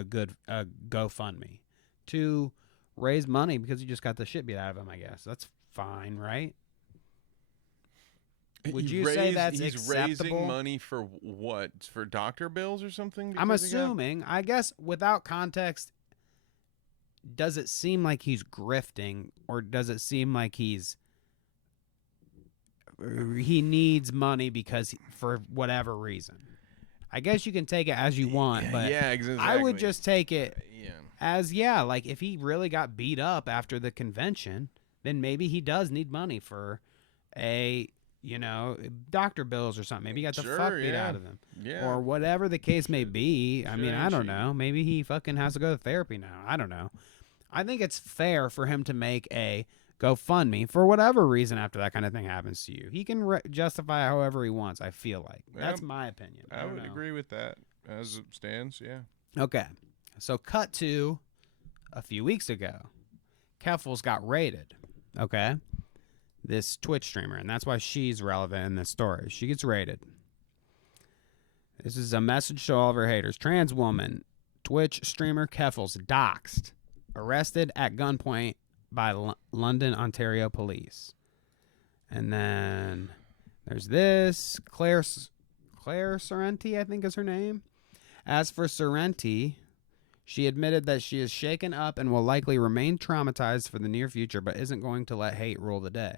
GoFundMe to raise money because he just got the shit beat out of him, I guess. That's fine, right? Would you say that's he's acceptable? raising money for what? For doctor bills or something? I'm because he got- assuming, I guess, without context, does it seem like he's grifting, or does it seem like he needs money for whatever reason? I guess you can take it as you want, but yeah, exactly. I would just take it Yeah. as, like if he really got beat up after the convention, then maybe he does need money for a, doctor bills or something. Maybe he got the Sure, fuck beat yeah. out of him. Yeah. Or whatever the case may be. I mean, Sure, I don't she- know. Maybe he fucking has to go to therapy now. I don't know. I think it's fair for him to make a GoFundMe for whatever reason after that kind of thing happens to you. He can justify however he wants, I feel like. That's Yep. my opinion. I don't would know. agree with that as it stands. Yeah. Okay. So cut to a few weeks ago. Keffals got raided. Okay. This Twitch streamer, and that's why she's relevant in this story. She gets raided. This is a message to all of her haters. Trans woman, Twitch streamer Keffals, doxxed, arrested at gunpoint by London, Ontario police. And then there's this Claire Sorrenti, I think is her name. As for Sorrenti, she admitted that she is shaken up and will likely remain traumatized for the near future, but isn't going to let hate rule the day.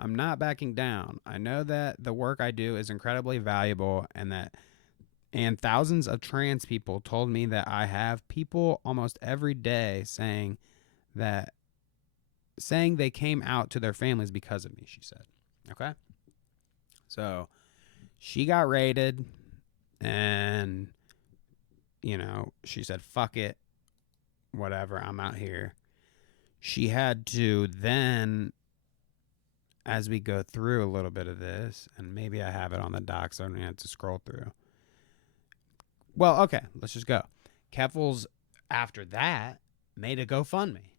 I'm not backing down. I know that the work I do is incredibly valuable, and thousands of trans people told me that I have people almost every day saying they came out to their families because of me, she said. Okay? So she got raided, and she said, fuck it, whatever, I'm out here. She had to then, as we go through a little bit of this, and maybe I have it on the doc, so I don't have to scroll through. Well, okay, let's just go. Keffals, after that, made a GoFundMe.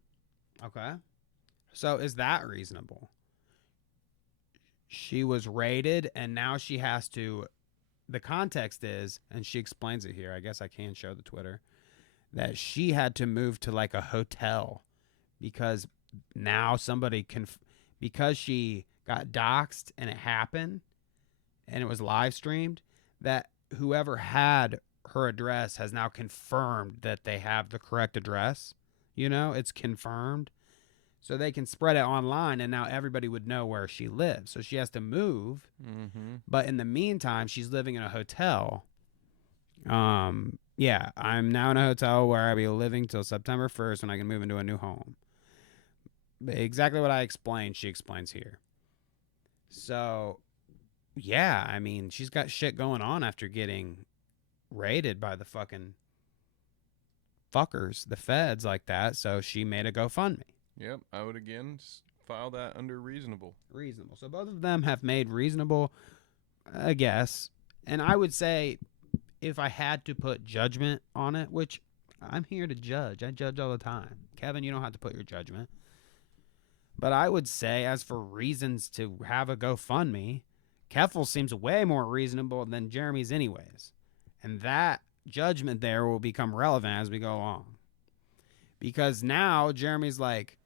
Okay? So is that reasonable? She was raided, and now she has to... The context is, and she explains it here, I guess I can show the Twitter, that she had to move to like a hotel because now somebody because she got doxxed and it happened and it was live streamed, that whoever had her address has now confirmed that they have the correct address. It's confirmed. So they can spread it online, and now everybody would know where she lives. So she has to move. Mm-hmm. But in the meantime, she's living in a hotel. Yeah, I'm now in a hotel where I'll be living till September 1st when I can move into a new home. But exactly what I explained, she explains here. So, yeah, I mean, she's got shit going on after getting raided by the fucking fuckers, the feds like that. So she made a GoFundMe. Yep. I would again file that under reasonable. Reasonable. So both of them have made reasonable, I guess. And I would say, if I had to put judgment on it, which I'm here to judge. I judge all the time. Kevin, you don't have to put your judgment. But I would say, as for reasons to have a GoFundMe, Keffals seems way more reasonable than Jeremy's anyways. And that judgment there will become relevant as we go along. Because now Jeremy's like,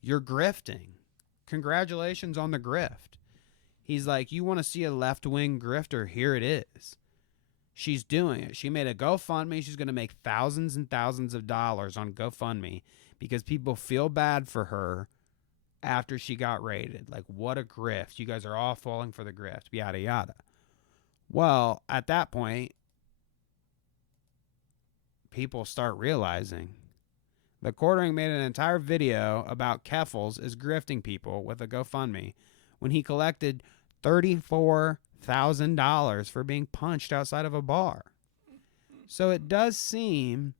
you're grifting. Congratulations on the grift. He's like, you want to see a left-wing grifter? Here it is. She's doing it. She made a GoFundMe. She's going to make thousands and thousands of dollars on GoFundMe because people feel bad for her after she got raided. Like, what a grift. You guys are all falling for the grift. Yada, yada. Well, at that point, people start realizing TheQuartering made an entire video about Keffals is grifting people with a GoFundMe when he collected $34,000 for being punched outside of a bar. So it does seem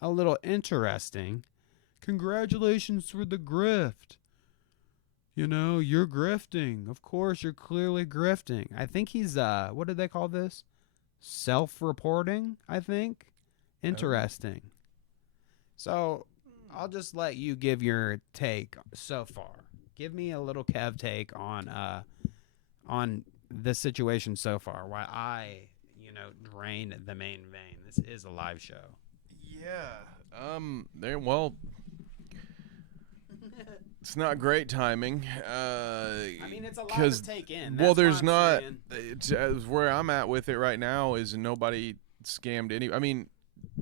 a little interesting. Congratulations for the grift. you know, you're grifting. Of course, you're clearly grifting. I think he's what did they call this? Self-reporting, I think. Interesting. So, I'll just let you give your take so far. Give me a little Kev take on this situation so far. Why I, drain the main vein. This is a live show. Yeah. Well, it's not great timing. I mean, it's a lot because to take in. well, That's there's what I'm not. saying. It's where I'm at with it right now is nobody scammed any. I mean,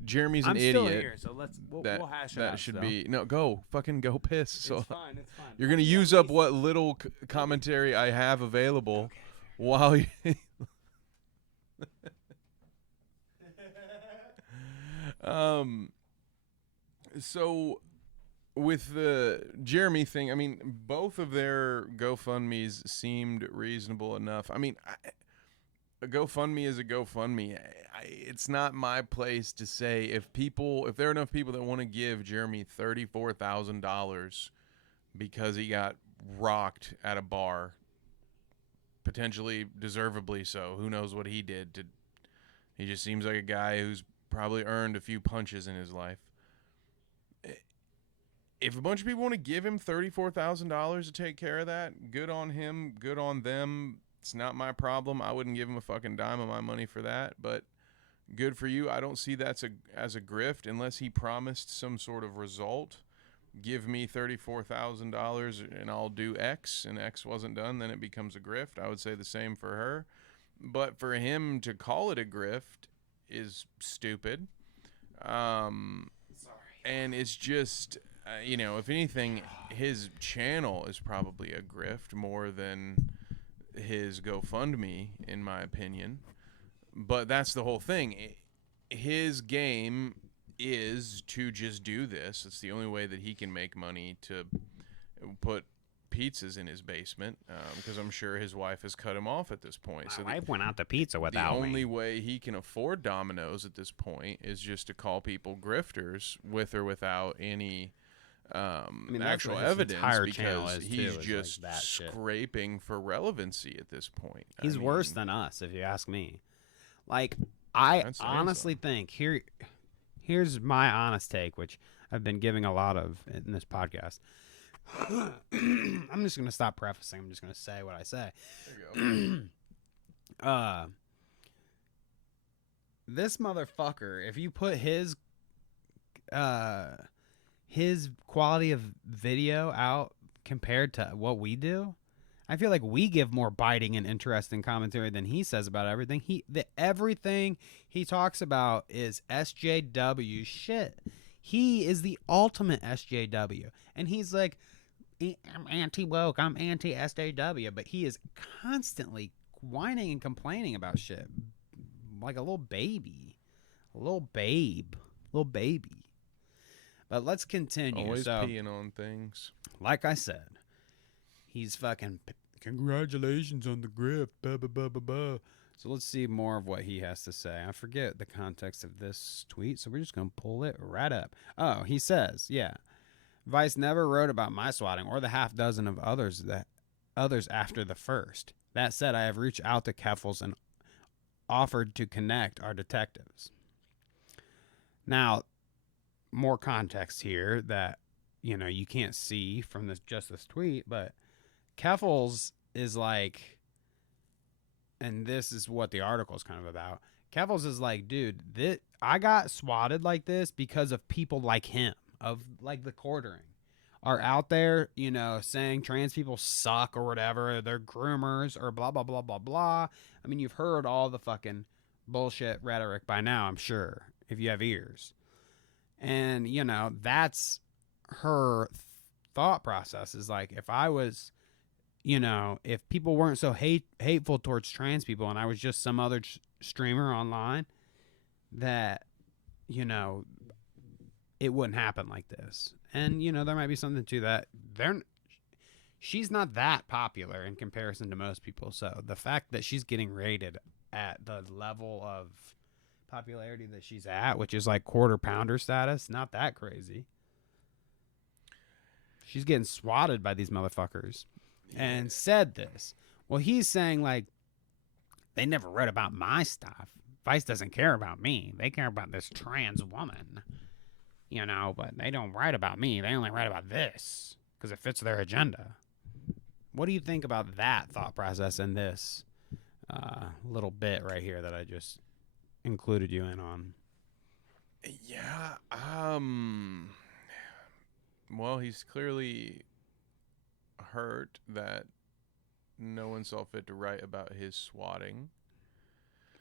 Jeremy's an I'm idiot. still here, so we'll hash it That out. should so. be go fucking go piss. So It's fine. It's fine. you're gonna use up what little commentary I have available, while you. So with the Jeremy thing, I mean, both of their GoFundMes seemed reasonable enough. I mean, a GoFundMe is a GoFundMe. It's not my place to say if there are enough people that want to give Jeremy $34,000 because he got rocked at a bar, potentially deservedly so. Who knows what he did? He just seems like a guy who's probably earned a few punches in his life. If a bunch of people want to give him $34,000 to take care of that, good on him, good on them. It's not my problem. I wouldn't give him a fucking dime of my money for that, but good for you. I don't see that as a grift unless he promised some sort of result. Give me $34,000 and I'll do X, and X wasn't done, then it becomes a grift. I would say the same for her. But for him to call it a grift is stupid. And it's just, if anything, his channel is probably a grift more than his GoFundMe, in my opinion. But that's the whole thing. His game is to just do this. It's the only way that he can make money to put pizzas in his basement, because I'm sure his wife has cut him off at this point. My wife went out to pizza without the me. only way he can afford Domino's at this point is just to call people grifters with or without any actual evidence, because he's just scraping for relevancy at this point. He's worse than us, if you ask me. Like, I honestly think here's my honest take, which I've been giving a lot of in this podcast. I'm just gonna stop prefacing. I'm just gonna say what I say. There you go. This motherfucker, if you put his quality of video out compared to what we do, I feel like we give more biting and interesting commentary than he says about everything. Everything he talks about is SJW shit. He is the ultimate SJW, and he's like, I'm anti-woke, I'm anti-SJW, but he is constantly whining and complaining about shit like a little baby, a little babe, little baby. But let's continue. Always peeing on things. Like I said, he's fucking congratulations on the grift. Blah, blah, blah, blah, blah. So let's see more of what he has to say. I forget the context of this tweet, so we're just going to pull it right up. Oh, he says, yeah, Vice never wrote about my swatting or the half dozen of others after the first. That said, I have reached out to Keffals and offered to connect our detectives. Now, more context here that, you can't see from this tweet, but Keffals is like, and this is what the article is kind of about. Keffals is like, dude, I got swatted like this because of people like him, of like TheQuartering, are out there, saying trans people suck or whatever, they're groomers or blah, blah, blah, blah, blah. I mean, you've heard all the fucking bullshit rhetoric by now, I'm sure, if you have ears. And, that's her thought process, is like, if I was, if people weren't so hateful towards trans people and I was just some other streamer online, that, it wouldn't happen like this. And, there might be something to that. She's not that popular in comparison to most people. So the fact that she's getting rated at the level of popularity that she's at, which is like quarter pounder status, not that crazy. She's getting swatted by these motherfuckers. and said this. Well, he's saying, like, they never read about my stuff. Vice doesn't care about me. They care about this trans woman, you know, but they don't write about me. They only write about this because it fits their agenda. What do you think about that thought process in this little bit right here that I just included you in on? Yeah. Well, he's clearly hurt that no one saw fit to write about his swatting.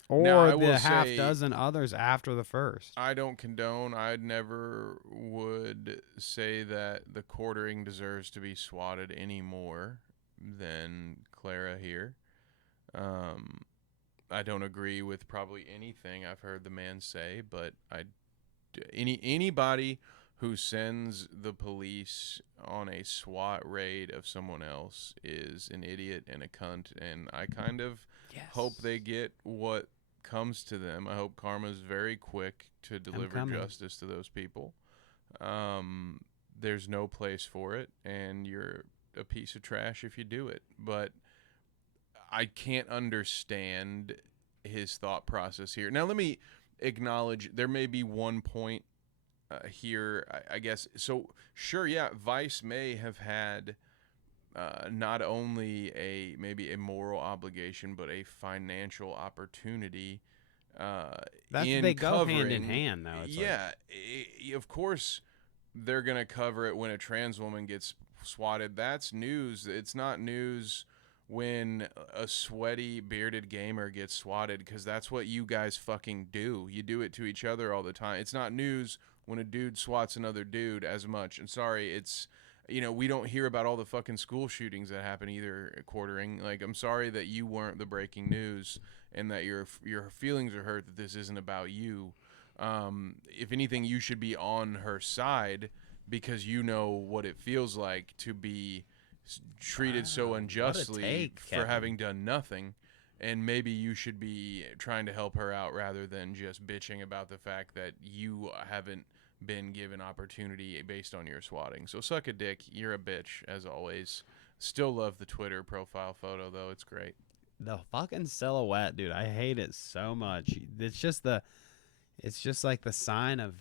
Now, I Or will the half say- dozen others after the first. I don't condone. I never would say that the quartering deserves to be swatted any more than Clara here. I don't agree with probably anything I've heard the man say, but anybody who sends the police on a SWAT raid of someone else is an idiot and a cunt, and I kind of hope they get what comes to them. I hope karma's very quick to deliver justice to those people. There's no place for it, and you're a piece of trash if you do it. But I can't understand his thought process here. Now, let me acknowledge there may be one point here, I guess. So, sure, yeah, Vice may have had not only maybe a moral obligation, but a financial opportunity. They go hand in hand, though. Of course, they're gonna cover it when a trans woman gets swatted. That's news. It's not news when a sweaty bearded gamer gets swatted, because that's what you guys fucking do. You do it to each other all the time. It's not news when a dude swats another dude as much. And sorry, it's, we don't hear about all the fucking school shootings that happen either, quartering. Like, I'm sorry that you weren't the breaking news and that your feelings are hurt that this isn't about you. If anything, you should be on her side, because you know what it feels like to be treated so unjustly for having done nothing. And maybe you should be trying to help her out rather than just bitching about the fact that you haven't been given opportunity based on your swatting. So suck a dick. You're a bitch, as always. Still love the Twitter profile photo, though. It's great. The fucking silhouette, dude. I hate it so much. It's just like the sign of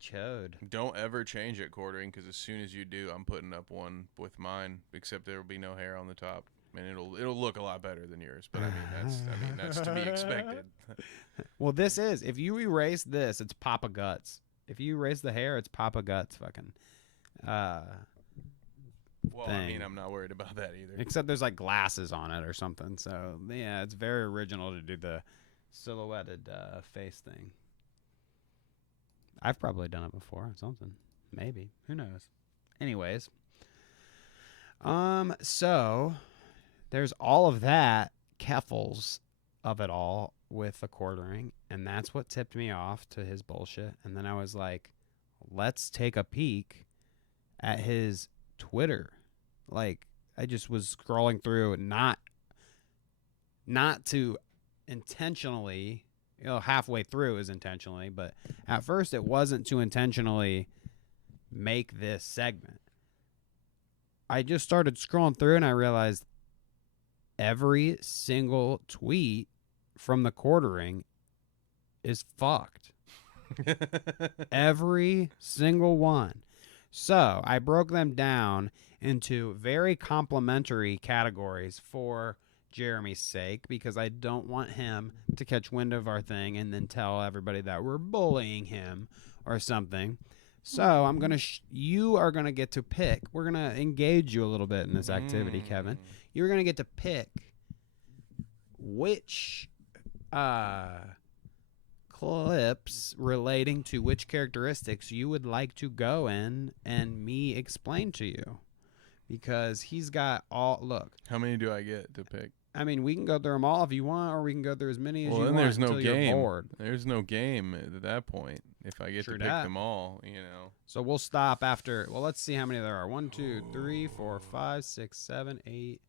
chode. Don't ever change it, quartering, because as soon as you do, I'm putting up one with mine, except there will be no hair on the top. And it'll look a lot better than yours, but I mean that's to be expected. Well, this is, if you erase this, it's Papa Guts. If you erase the hair, it's Papa Guts fucking well, thing. I mean, I'm not worried about that either. Except there's like glasses on it or something. So yeah, it's very original to do the silhouetted face thing. I've probably done it before or something. Maybe. Who knows? Anyways. So there's all of that Keffals of it all with the quartering, and that's what tipped me off to his bullshit. And then I was like, let's take a peek at his Twitter. Like, I just was scrolling through, not to intentionally, halfway through is intentionally, but at first it wasn't to intentionally make this segment. I just started scrolling through and I realized every single tweet from the quartering is fucked. Every single one. So I broke them down into very complimentary categories for Jeremy's sake, because I don't want him to catch wind of our thing and then tell everybody that we're bullying him or something. So I'm gonna. You are gonna get to pick. We're gonna engage you a little bit in this activity, Kevin. You're gonna get to pick which clips relating to which characteristics you would like to go in and me explain to you, because he's got all. Look, how many do I get to pick? I mean, we can go through them all if you want, or we can go through as many as you then want there's no until you're game. bored. There's no game at that point if I get to pick them all, So we'll stop after. Well, let's see how many there are. 1, 2, 3, 4, 5, 6, 7, 8.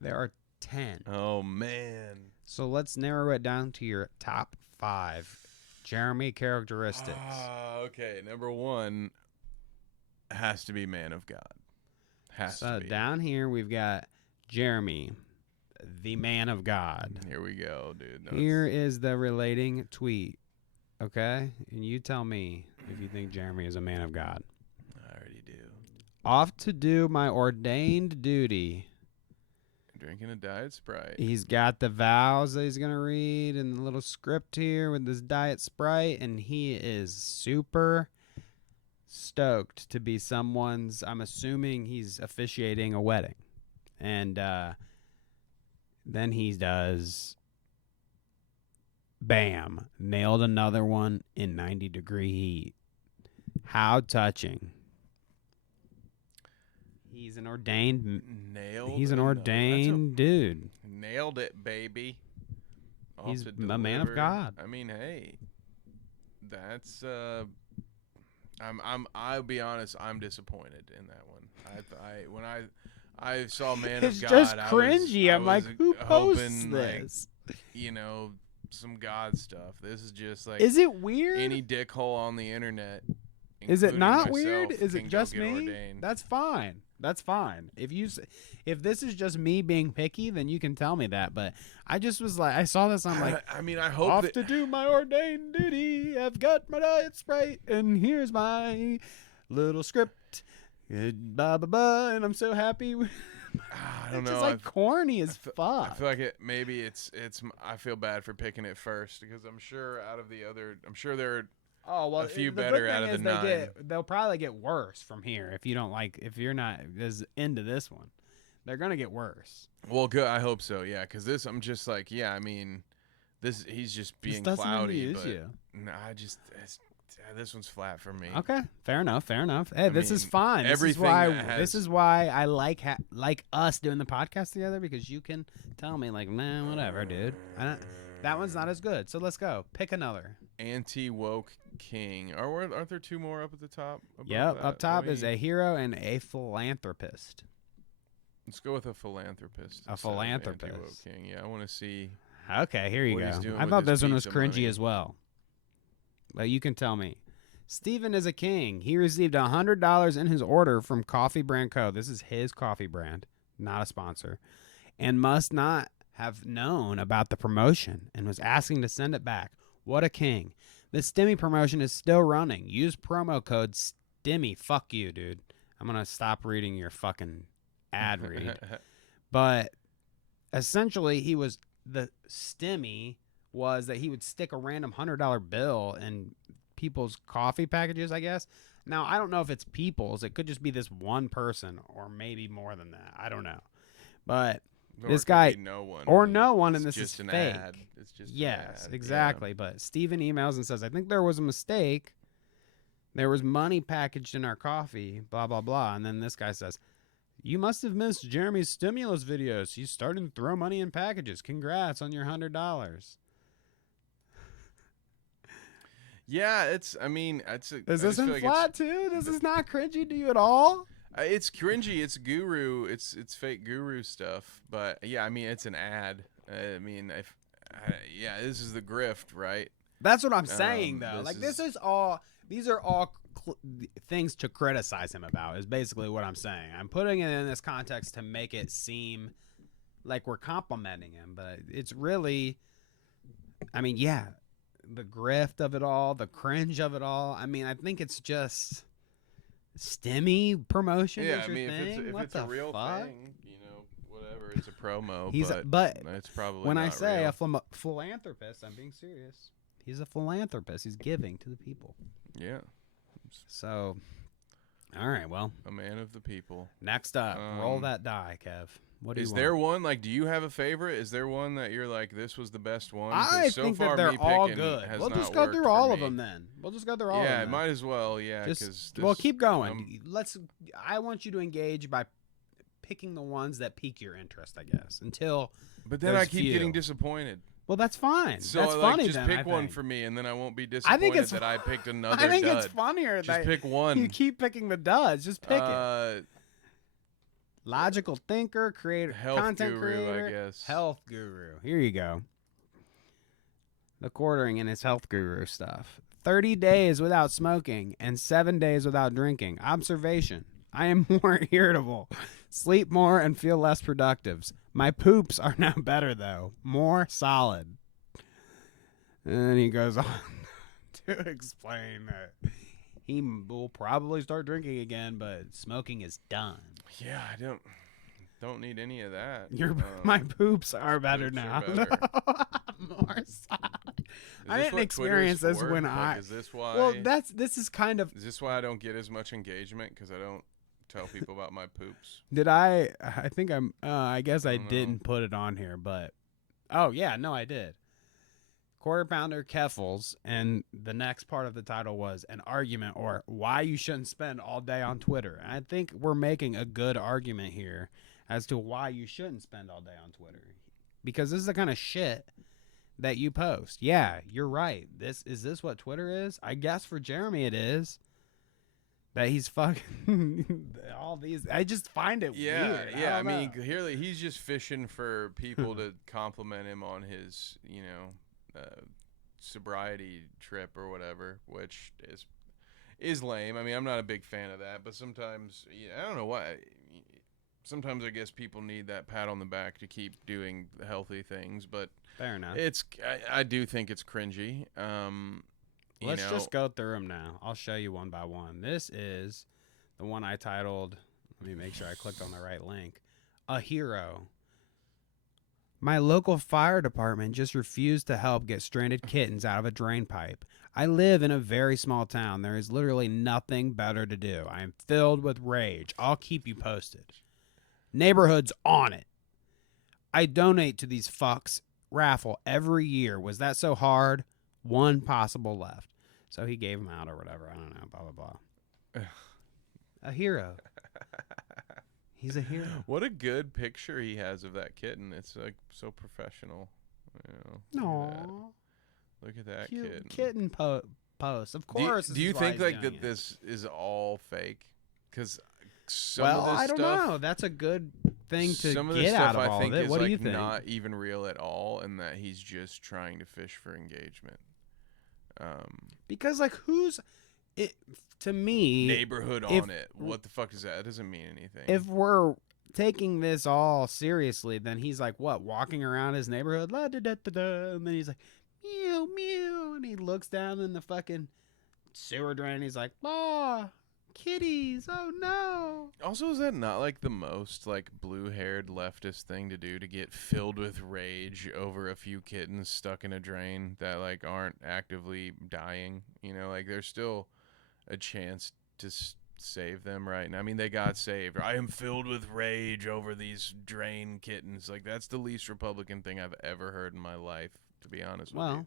There are 10. Oh, man. So let's narrow it down to your top 5 Jeremy characteristics. Okay. Number 1 has to be man of God. Has So to be. down here we've got Jeremy, the man of God. Here we go, dude. No, Here is the relating tweet. Okay? And you tell me if you think Jeremy is a man of God. I already do. Off to do my ordained duty. Drinking a Diet Sprite. He's got the vows that he's going to read and the little script here with this Diet Sprite, and he is super stoked to be someone's, I'm assuming he's officiating a wedding. And then he does, bam, nailed another one in 90-degree heat. How touching. He's an ordained Nailed. He's an another. ordained dude. Nailed it, baby. Off He's to a man of deliver. God. I mean, hey, that's I'll be honest, I'm disappointed in that one. When I saw Man It's of God, just cringy. I'm like, who posts hoping, this? Like, you know, some God stuff. This is just like Is it weird? any dickhole on the internet. Is it including not myself, weird? Is can it go just get me? ordained. That's fine. That's fine. If this is just me being picky, then you can tell me that. But I just was like, I saw this. I'm like, I mean, I hope off that, to do my ordained duty. I've got my Diet Sprite, and here's my little script. Blah blah blah, and I'm so happy. I don't It's know. just like corny as fuck. I feel like maybe it's. I feel bad for picking it first because I'm sure there are Oh well, a few the better good out thing of is the 9. they'll probably get worse from here if you're not as into this one. They're gonna get worse. Well, good. I hope so. Yeah, because this, I'm just like, yeah. I mean, he's just being This doesn't cloudy. amuse But you. no, this one's flat for me. Okay, fair enough. Hey, this is mean, fine. everything This is why I like us doing the podcast together, because you can tell me like, man, whatever, dude. That one's not as good. So let's go. Pick another. Anti-woke king. Aren't there 2 more up at the top? above Yep, that? up top is a hero and a philanthropist. Let's go with a philanthropist. A instead of philanthropist. anti-woke king. Yeah, I want to see. Okay, here you What he's go. doing I with thought his this one was pizza cringy money. as well. But you can tell me. Stephen is a king. He received $100 in his order from Coffee Brand Co. This is his coffee brand, not a sponsor, and must not have known about the promotion and was asking to send it back. What a king. The Stimmy promotion is still running. Use promo code STIMMY. Fuck you, dude. I'm going to stop reading your fucking ad read. But essentially, the Stimmy was that he would stick a random $100 bill in people's coffee packages, I guess. Now, I don't know if it's people's. It could just be this one person or maybe more than that. I don't know. But Or this it could guy, be no one. or no one, and It's this is just an fake. ad. It's just Yes, an ad. exactly. But Steven emails and says, I think there was a mistake. There was money packaged in our coffee, blah, blah, blah. And then this guy says, you must have missed Jeremy's stimulus videos. He's starting to throw money in packages. Congrats on your $100. Yeah, it's. I mean, it's. Is this one flat too? This is not cringy to you at all? It's cringy. It's guru. It's fake guru stuff. But yeah, I mean, it's an ad. I mean, yeah, this is the grift, right? That's what I'm saying, though. this Like, is- these are all things to criticize him about, is basically what I'm saying. I'm putting it in this context to make it seem like we're complimenting him, but it's really, I mean, yeah, the grift of it all, the cringe of it all. I mean, I think it's just Stimmy promotion. Yeah, is I your mean, thing? if What it's a the real fuck? thing, you know, whatever. It's a promo. But it's probably when I not say real. a philanthropist, I'm being serious. He's a philanthropist. He's giving to the people. Yeah, So, all right. Well, a man of the people. next up, roll that die, Kev. What do you Is want? there one, like, do you have a favorite? Is there one that you're like, this was the best one? 'Cause I so think far, that they're me all picking good. has We'll not just go worked through for all of me. them then. We'll just go through all of Yeah, them. might as well. Yeah, Just because well, keep going. I want you to engage by picking the ones that pique your interest, I guess. Until But then there's I keep few. getting disappointed. Well, that's fine. So that's like, funny. just then, pick I one think. for me, and then I won't be I disappointed think it's. that I picked another. I think dud. it's funnier Just that pick one. you keep picking the duds. Just pick it. it. Logical thinker, creator, Health content guru, I creator, guess. health guru. Here you go. TheQuartering and his health guru stuff. 30 days without smoking and 7 days without drinking. Observation. I am more irritable, sleep more, and feel less productive. My poops are now better, though. More solid. And then he goes on to explain that he will probably start drinking again, but smoking is done. Yeah, I don't need any of that. My poops are better poops now. are better. More solid. I this didn't what experience Twitter's this for? when Like, is this why? Well, this is kind of. Is this why I don't get as much engagement? Because I don't tell people about my poops. Did I think I'm. I guess I I don't know. didn't put it on here, but. Oh yeah, no, I did. Quarter pounder Keffals, and the next part of the title was an argument or why you shouldn't spend all day on Twitter. And I think we're making a good argument here as to why you shouldn't spend all day on Twitter, because this is the kind of shit that you post. Yeah, you're right. This what Twitter is? I guess for Jeremy it is. That he's fucking all these. I just find it weird. Yeah. I mean, clearly he's just fishing for people to compliment him on his, sobriety trip or whatever, which is lame. I mean, I'm not a big fan of that, but sometimes, I don't know why. Sometimes I guess people need that pat on the back to keep doing healthy things, but fair enough. I do think it's cringy. Let's just go through them now. I'll show you one by one. This is the one I titled. Let me make sure I clicked on the right link. A hero. My local fire department just refused to help get stranded kittens out of a drain pipe. I live in a very small town. There is literally nothing better to do. I am filled with rage. I'll keep you posted. Neighborhood's on it. I donate to these fucks raffle every year. Was that so hard? One possible left. So he gave him out or whatever. I don't know. Blah, blah, blah. A hero. He's a hero. What a good picture he has of that kitten. It's like so professional. No. Look at that Cute kitten. Post. Of course. Do you think like that this is all fake? Because I don't know. That's a good thing to some of get this out stuff of I all think of it. is What do like you think? not even real at all, and that he's just trying to fish for engagement. Because like who's it to me? Neighborhood on it. What the fuck is that? That doesn't mean anything. If we're taking this all seriously, then he's like what, walking around his neighborhood, la da da da da, and then he's like meow meow, and he looks down in the fucking sewer drain. And he's like, "Ah, kitties! Oh no!" Also, is that not like the most like blue-haired leftist thing to do, to get filled with rage over a few kittens stuck in a drain that like aren't actively dying? Like there's still a chance to save them, right? And I mean, they got saved. I am filled with rage over these drain kittens. Like that's the least Republican thing I've ever heard in my life, to be honest with you.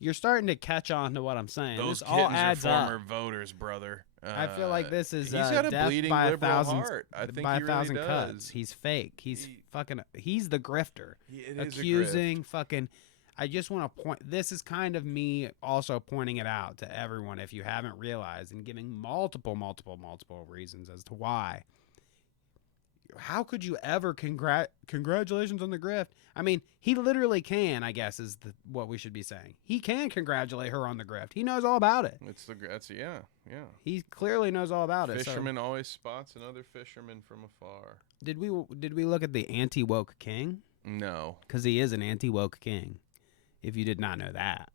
You're starting to catch on to what I'm saying. Those this kittens all adds are former up. voters, brother. I feel like this is he's got a death bleeding by liberal 1,000 heart. I think by he 1,000 really cuts. does. He's fake. He's the grifter. It is a accusing fucking. I just want to point. This is kind of me also pointing it out to everyone if you haven't realized, and giving multiple reasons as to why. How could you ever congratulations on the grift? I mean, he literally can, I guess, is what we should be saying. He can congratulate her on the grift. He knows all about it. Yeah. He clearly knows all about it. Fisherman always spots another fisherman from afar. Did we look at the anti-woke king? No. Because he is an anti-woke king, if you did not know that.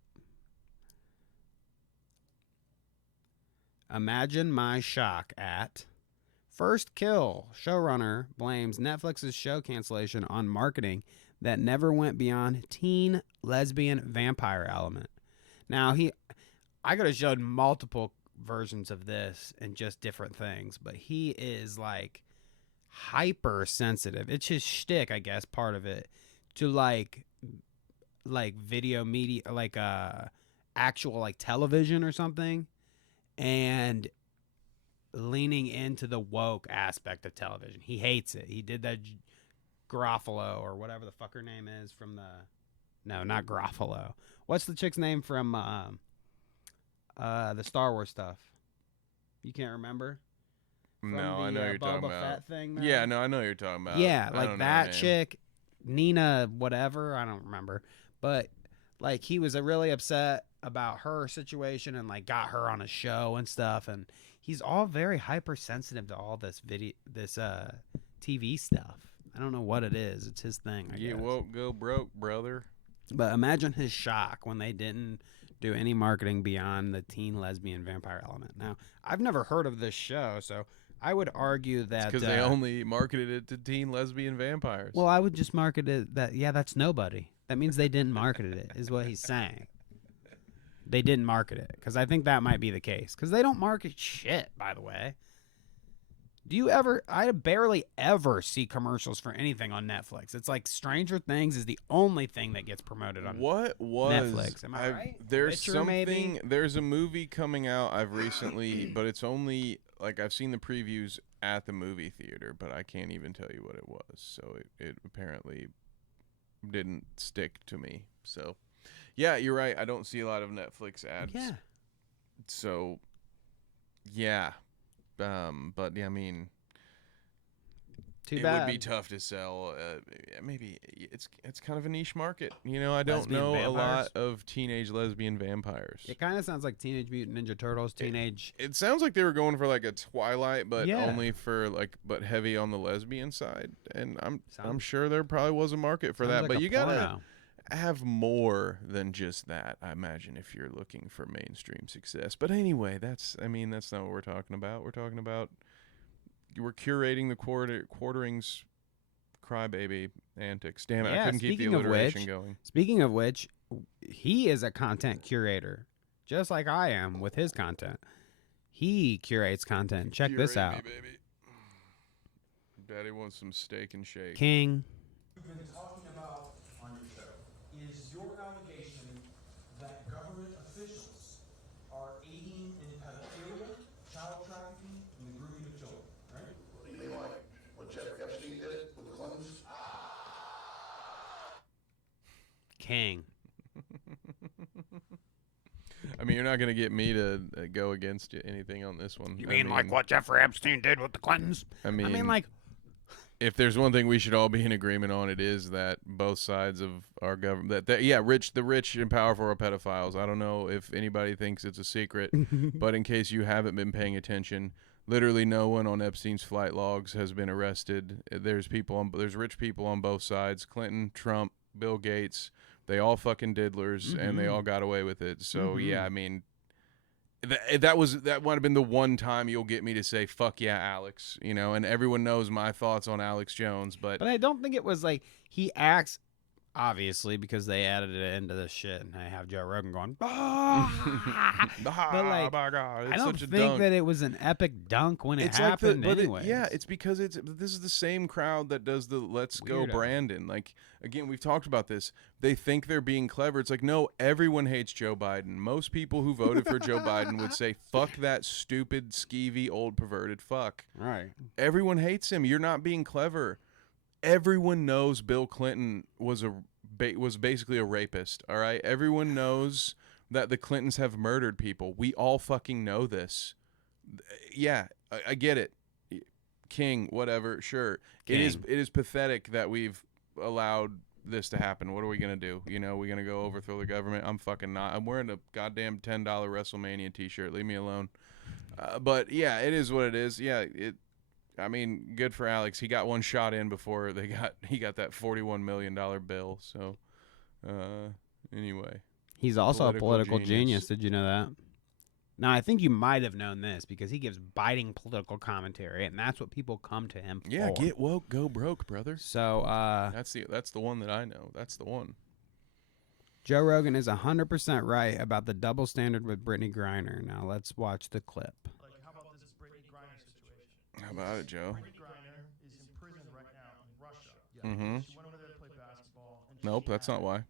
Imagine my shock at First Kill. Showrunner blames Netflix's show cancellation on marketing that never went beyond teen lesbian vampire element. Now I could have showed multiple versions of this and just different things, but he is like hypersensitive. It's his shtick, I guess, part of it, to like video media, like actual like television or something, and leaning into the woke aspect of television. He hates it. He did that Garofalo or whatever the fuck her name is from no, not Garofalo. What's the chick's name from the Star Wars stuff? You can't remember? No, I know you're talking about. Fett thing, yeah, no, I know you're talking about. Yeah, like that chick, Nina, whatever. I don't remember, but like he was really upset about her situation and like got her on a show and stuff, and he's all very hypersensitive to all this TV stuff. I don't know what it is. It's his thing, I You guess. won't go broke, brother. But imagine his shock when they didn't do any marketing beyond the teen lesbian vampire element. Now, I've never heard of this show, so I would argue that Because they only marketed it to teen lesbian vampires. well, I would just market it that that's nobody. That means they didn't market it, is what he's saying. They didn't market it, because I think that might be the case. Because they don't market shit, by the way. Do you ever? I barely ever see commercials for anything on Netflix. It's like Stranger Things is the only thing that gets promoted on what was Netflix. Am I right? There's Witcher, something. maybe? There's a movie coming out. I've recently, but it's only like I've seen the previews at the movie theater, but I can't even tell you what it was. So it apparently didn't stick to me. So yeah, you're right. I don't see a lot of Netflix ads. Yeah. So yeah. But yeah, I mean, Too it bad. would be tough to sell. Maybe it's kind of a niche market. You know, I don't Lesbian know vampires? a lot of teenage lesbian vampires. It kind of sounds like Teenage Mutant Ninja Turtles, teenage. It sounds like they were going for like a Twilight, but Yeah. only for like, but heavy on the lesbian side. And I'm Sounds- sure there probably was a market for sounds that. like But a you gotta porno. have more than just that, I imagine, if you're looking for mainstream success. But anyway, that's not what we're talking about. We're talking about we're curating the quartering's crybaby antics. Damn it, I Yeah, couldn't keep the speaking of alliteration which- going. Speaking of which, he is a content curator, just like I am with his content. He curates content. Check this Curate me, out. baby. Daddy wants some steak and shake. King. You've been talking about on your show is your allegation that government officials are aiding in pedophilia, child trafficking, and the grooming of children, right? You mean like what Jeffrey Epstein did with the Clintons? King. I mean, you're not going to get me to go against anything on this one. You mean like what Jeffrey Epstein did with the Clintons? I mean, like, if there's one thing we should all be in agreement on, it is that both sides of our government, the rich and powerful are pedophiles. I don't know if anybody thinks it's a secret, but in case you haven't been paying attention, literally no one on Epstein's flight logs has been arrested. There's rich people on both sides: Clinton, Trump, Bill Gates. They all fucking diddlers, and they all got away with it. So yeah, I mean, that might have been the one time you'll get me to say "fuck yeah, Alex," you know. And everyone knows my thoughts on Alex Jones, but but I don't think it was like he acts, obviously, because they added it into this shit, and I have Joe Rogan going, "Ah!" But like, my God, it's I don't such a think dunk. that it was an epic dunk when it It's happened. like Anyway, it's because this is the same crowd that does the "Let's Go Weirdo. Brandon." Like, again, we've talked about this. They think they're being clever. It's like, no, everyone hates Joe Biden. Most people who voted for Joe Biden would say, "Fuck that stupid, skeevy, old perverted fuck." right. Everyone hates him. You're not being clever. Everyone knows Bill Clinton was basically a rapist. All right, everyone knows that the Clintons have murdered people. We all fucking know this. Yeah, I get it. King, whatever, sure. King. It is pathetic that we've allowed this to happen. What are we gonna do? You know, we're gonna go overthrow the government? I'm fucking not. I'm wearing a goddamn $10 WrestleMania T-shirt. Leave me alone. But yeah, it is what it is. Yeah, I mean, good for Alex. He got one shot in before he got that $41 million bill. So, anyway, He's also a political genius. genius. Did you know that? Now, I think you might have known this because he gives biting political commentary, and that's what people come to him yeah, for. get woke, go broke, brother. So, That's the one that I know. That's the one. Joe Rogan is 100% right about the double standard with Brittany Griner. Now, let's watch the clip. Like, how about this Brittany Griner situation? How about it, Joe? Brittany Griner is in prison right now in Russia. Mm-hmm. She went over there to play basketball. And Nope, she that's had, not why.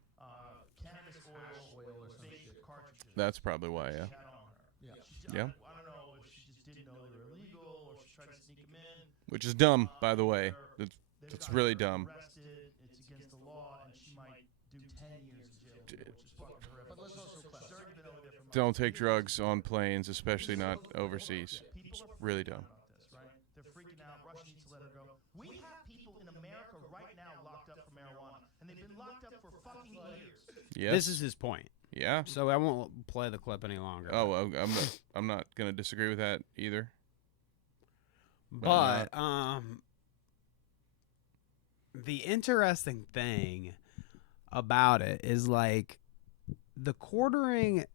Cannabis oil or fake cartridges. That's probably why. Yeah. She had on her. Yeah. I don't know if she just didn't know they were illegal or she tried to sneak them in. Which is dumb, by the way. They've That's got really her dumb. Arrested. It's against the law, and she might do 10 years in jail, which is fucking horrific. But let's also She's already been over there for months. Don't take drugs on planes, especially not overseas. People are Really freaking dumb. out about this, right? They're freaking out. Russia needs to let her go. We have people in America right now locked up for marijuana, and they've been locked up for fucking years. Yes. This is his point. Yeah. So I won't play the clip any longer. Oh, well, I'm not going to disagree with that either. But the interesting thing about it is like the quartering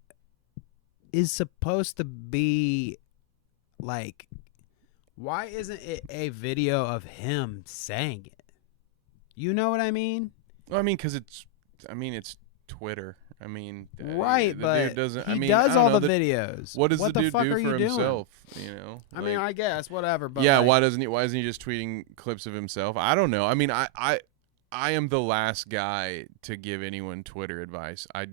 is supposed to be like, why isn't it a video of him saying it? You know what I mean? Well, I mean, because it's Twitter. I mean, Right, the but dude doesn't. he I mean, does I don't all know, the videos. What does what the dude fuck do are for you doing? himself? You know. I mean, I guess whatever. But yeah, like, why isn't he just tweeting clips of himself? I don't know. I mean, I am the last guy to give anyone Twitter advice. I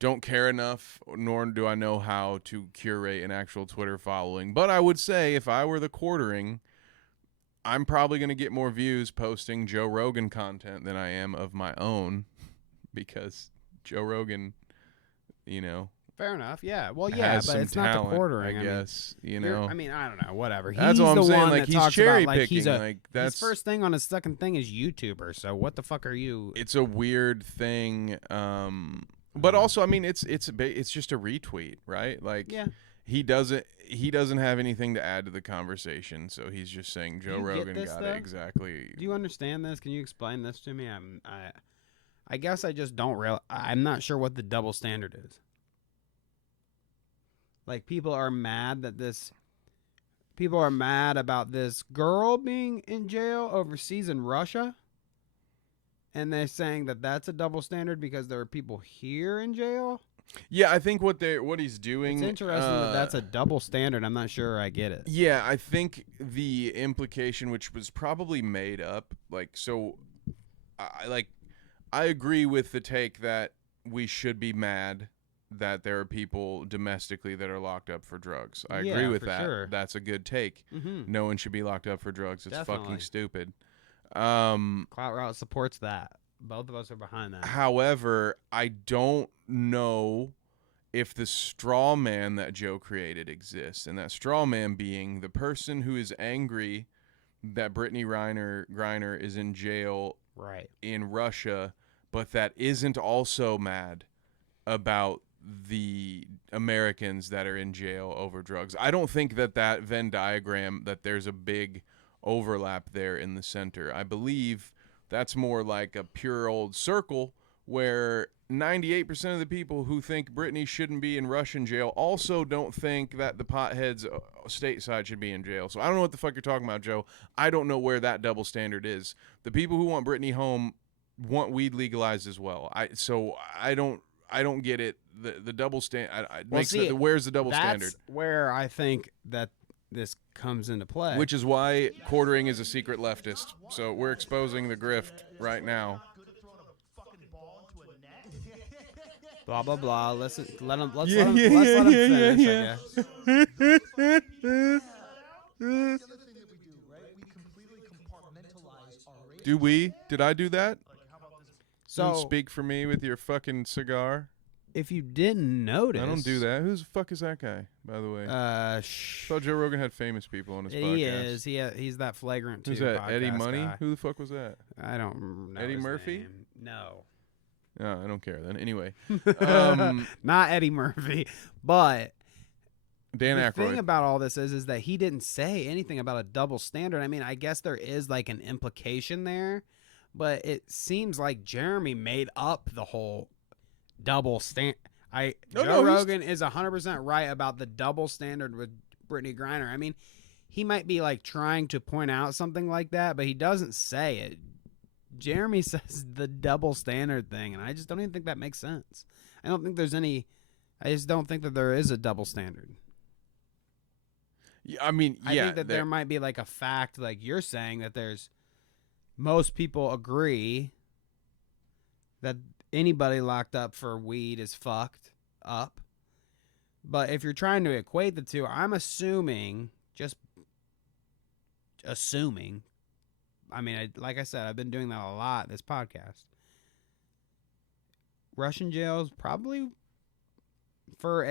don't care enough, nor do I know how to curate an actual Twitter following. But I would say if I were the quartering, I'm probably going to get more views posting Joe Rogan content than I am of my own, because Joe Rogan, you know, fair enough. Yeah. Well, yeah, has but some it's talent, not the quartering. I guess. You know, I mean, I don't know. Whatever. That's He's what I'm the saying, one like, that he's talks cherry about, like, he's picking, a, like, that's- his first thing on his second thing is YouTuber. So what the fuck are you? it's a weird thing. But also, I mean, it's just a retweet, right? Like, Yeah. he doesn't have anything to add to the conversation, so he's just saying Joe you get Rogan this, got though? it exactly. Do you understand this? Can you explain this to me? I guess I just don't I'm not sure what the double standard is. Like, people are mad about this girl being in jail overseas in Russia, and they're saying that that's a double standard because there are people here in jail. Yeah, I think what he's doing. It's interesting that that's a double standard. I'm not sure I get it. Yeah, I think the implication, which was probably made up, like, so, I agree with the take that we should be mad that there are people domestically that are locked up for drugs. I agree with for that. sure. That's a good take. Mm-hmm. No one should be locked up for drugs. It's Definitely. fucking stupid. Clout Route supports that. Both of us are behind that. However, I don't know if the straw man that Joe created exists, and that straw man being the person who is angry that Brittany Griner is in jail Right. in Russia, but that isn't also mad about the Americans that are in jail over drugs. I don't think that Venn diagram, that there's a big overlap there in the center. I believe that's more like a pure old circle where 98% of the people who think Brittany shouldn't be in Russian jail also don't think that the potheads stateside should be in jail. So I don't know what the fuck you're talking about, Joe. I don't know where that double standard is. The people who want Brittany home want weed legalized as well. I don't get it. The double standard where's the double standard? That's where I think that this comes into play. Which is why quartering is a secret leftist. So we're exposing the grift right now. Blah blah blah. Let's let him finish. I guess. Do we? Did I do that? Don't So speak for me with your fucking cigar. if you didn't notice, I don't do that. Who the fuck is that guy, by the way? I thought Joe Rogan had famous people on his podcast. He is. He's that flagrant. Who's 2 that? Eddie podcast Money? guy. Who the fuck was that? I don't know. Eddie his Murphy? name. No. No, I don't care then. Anyway, Not Eddie Murphy, but Dan the Aykroyd. thing about all this is that he didn't say anything about a double standard. I mean, I guess there is like an implication there, but it seems like Jeremy made up the whole double standard. Joe Rogan is 100% right about the double standard with Brittany Griner. I mean, he might be like trying to point out something like that, but he doesn't say it. Jeremy says the double standard thing, and I just don't even think that makes sense. I just don't think that there is a double standard. Yeah, I mean, yeah. I think that there might be like a fact, like you're saying, that most people agree that anybody locked up for weed is fucked up. But if you're trying to equate the two, I'm assuming, I mean, like I said, I've been doing that a lot, this podcast. Russian jails probably, for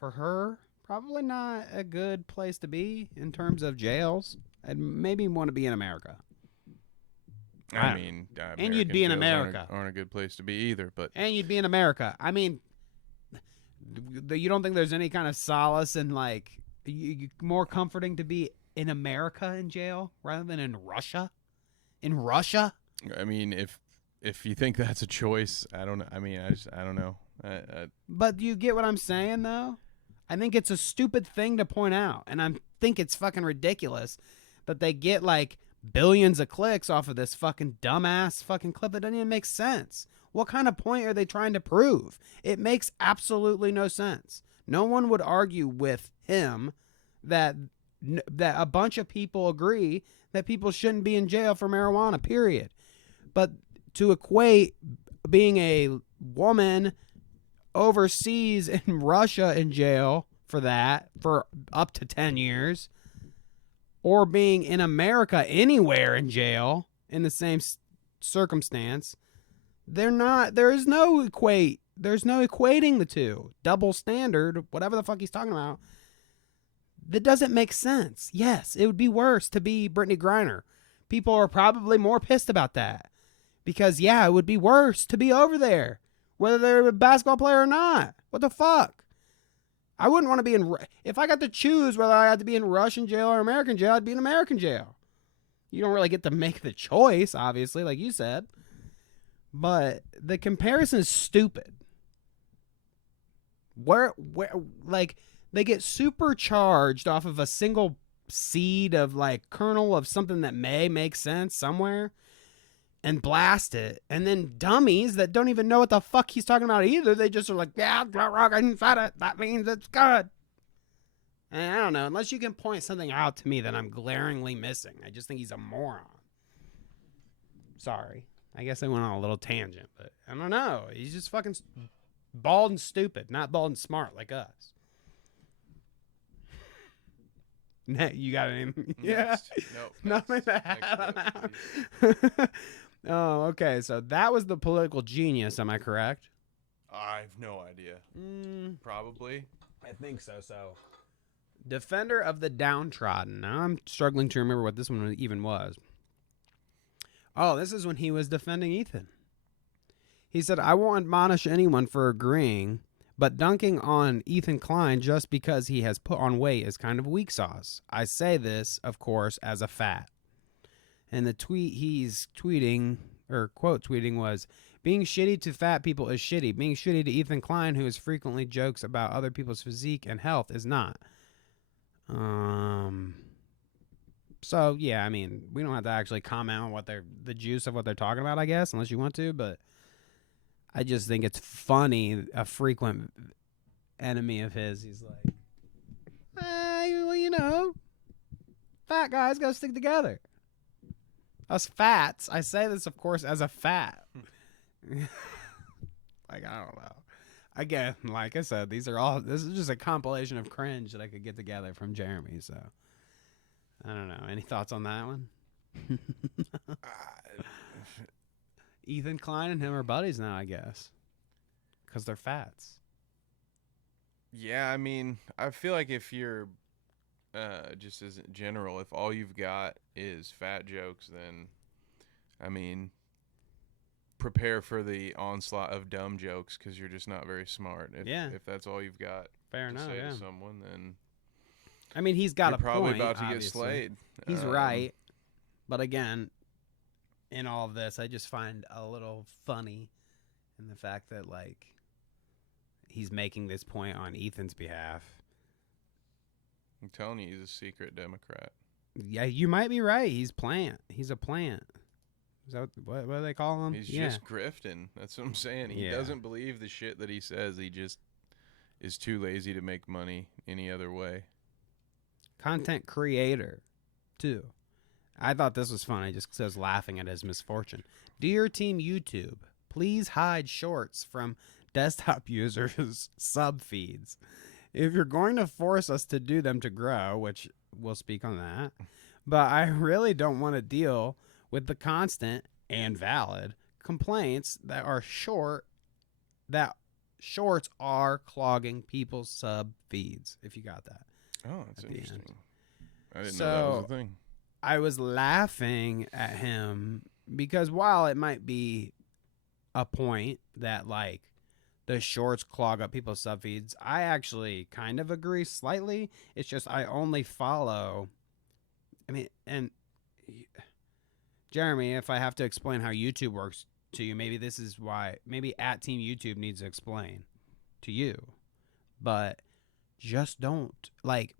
her, probably not a good place to be in terms of jails. I'd maybe want to be in America. I mean, and you'd be in American jails America. aren't a good place to be either. But And you'd be in America. I mean, you don't think there's any kind of solace in, like, more comforting to be in America in jail rather than in Russia? In Russia? I mean, if you think that's a choice, I don't know. I mean, I don't know. But do you get what I'm saying, though? I think it's a stupid thing to point out, and I think it's fucking ridiculous that they get, like, billions of clicks off of this fucking dumbass fucking clip that doesn't even make sense. What kind of point are they trying to prove? It makes absolutely no sense. No one would argue with him that a bunch of people agree that people shouldn't be in jail for marijuana, period. But to equate being a woman overseas in Russia in jail for that for up to 10 years, or being in America anywhere in jail in the same circumstance, there's no equating the two. Double standard, whatever the fuck he's talking about. That doesn't make sense. Yes, it would be worse to be Brittany Griner. People are probably more pissed about that. Because, yeah, it would be worse to be over there, whether they're a basketball player or not. What the fuck? I wouldn't want to be in... If I got to choose whether I had to be in Russian jail or American jail, I'd be in American jail. You don't really get to make the choice, obviously, like you said. But the comparison is stupid. Where, like, they get supercharged off of a single seed of, like, kernel of something that may make sense somewhere and blast it. And then dummies that don't even know what the fuck he's talking about either, they just are like, yeah, I said it. That means it's good. And I don't know. Unless you can point something out to me that I'm glaringly missing. I just think he's a moron. Sorry. I guess I went on a little tangent, but I don't know. He's just fucking bald and stupid, not bald and smart like us. You got anything? Yeah. Nope. Nothing to add on. Oh, okay. So that was the political genius. Am I correct? I have no idea. Probably. I think so. Defender of the downtrodden. Now I'm struggling to remember what this one even was. Oh, this is when he was defending Ethan. He said, I won't admonish anyone for agreeing, but dunking on Ethan Klein just because he has put on weight is kind of weak sauce. I say this, of course, as a fat. And the tweet he's tweeting, or quote tweeting, was, being shitty to fat people is shitty. Being shitty to Ethan Klein, who is frequently jokes about other people's physique and health, is not. So, yeah, I mean, we don't have to actually comment on the juice of what they're talking about, I guess, unless you want to, but I just think it's funny. A frequent enemy of his, he's like, well, you know, fat guys got to stick together. Us fats, I say this, of course, as a fat. Like, I don't know. Again, like I said, this is just a compilation of cringe that I could get together from Jeremy, so I don't know. Any thoughts on that one? Ethan Klein and him are buddies now, I guess, because they're fats. Yeah, I mean, I feel like if you're just as general, if all you've got is fat jokes, then, I mean, prepare for the onslaught of dumb jokes because you're just not very smart. If that's all you've got to say to someone, then I mean, he's got you're a probably point, about to obviously. get slayed. He's right. But again, in all of this, I just find a little funny in the fact that, like, he's making this point on Ethan's behalf. I'm telling you, he's a secret Democrat. Yeah, you might be right. He's a plant. Is that what do they call him? He's just grifting. That's what I'm saying. He doesn't believe the shit that he says. He just is too lazy to make money any other way. Content creator, too. I thought this was funny just because I was laughing at his misfortune. Dear Team YouTube, please hide shorts from desktop users' sub feeds. If you're going to force us to do them to grow, which we'll speak on that, but I really don't want to deal with the constant and valid complaints that shorts are clogging people's sub feeds, if you got that. Oh, that's interesting. I didn't know that was a thing. I was laughing at him Because while it might be a point that like the shorts clog up people's subfeeds, I actually kind of agree slightly. It's just I only follow. I mean, and Jeremy, if I have to explain how YouTube works to you, maybe this is why. Maybe at Team YouTube needs to explain to you, but just don't like.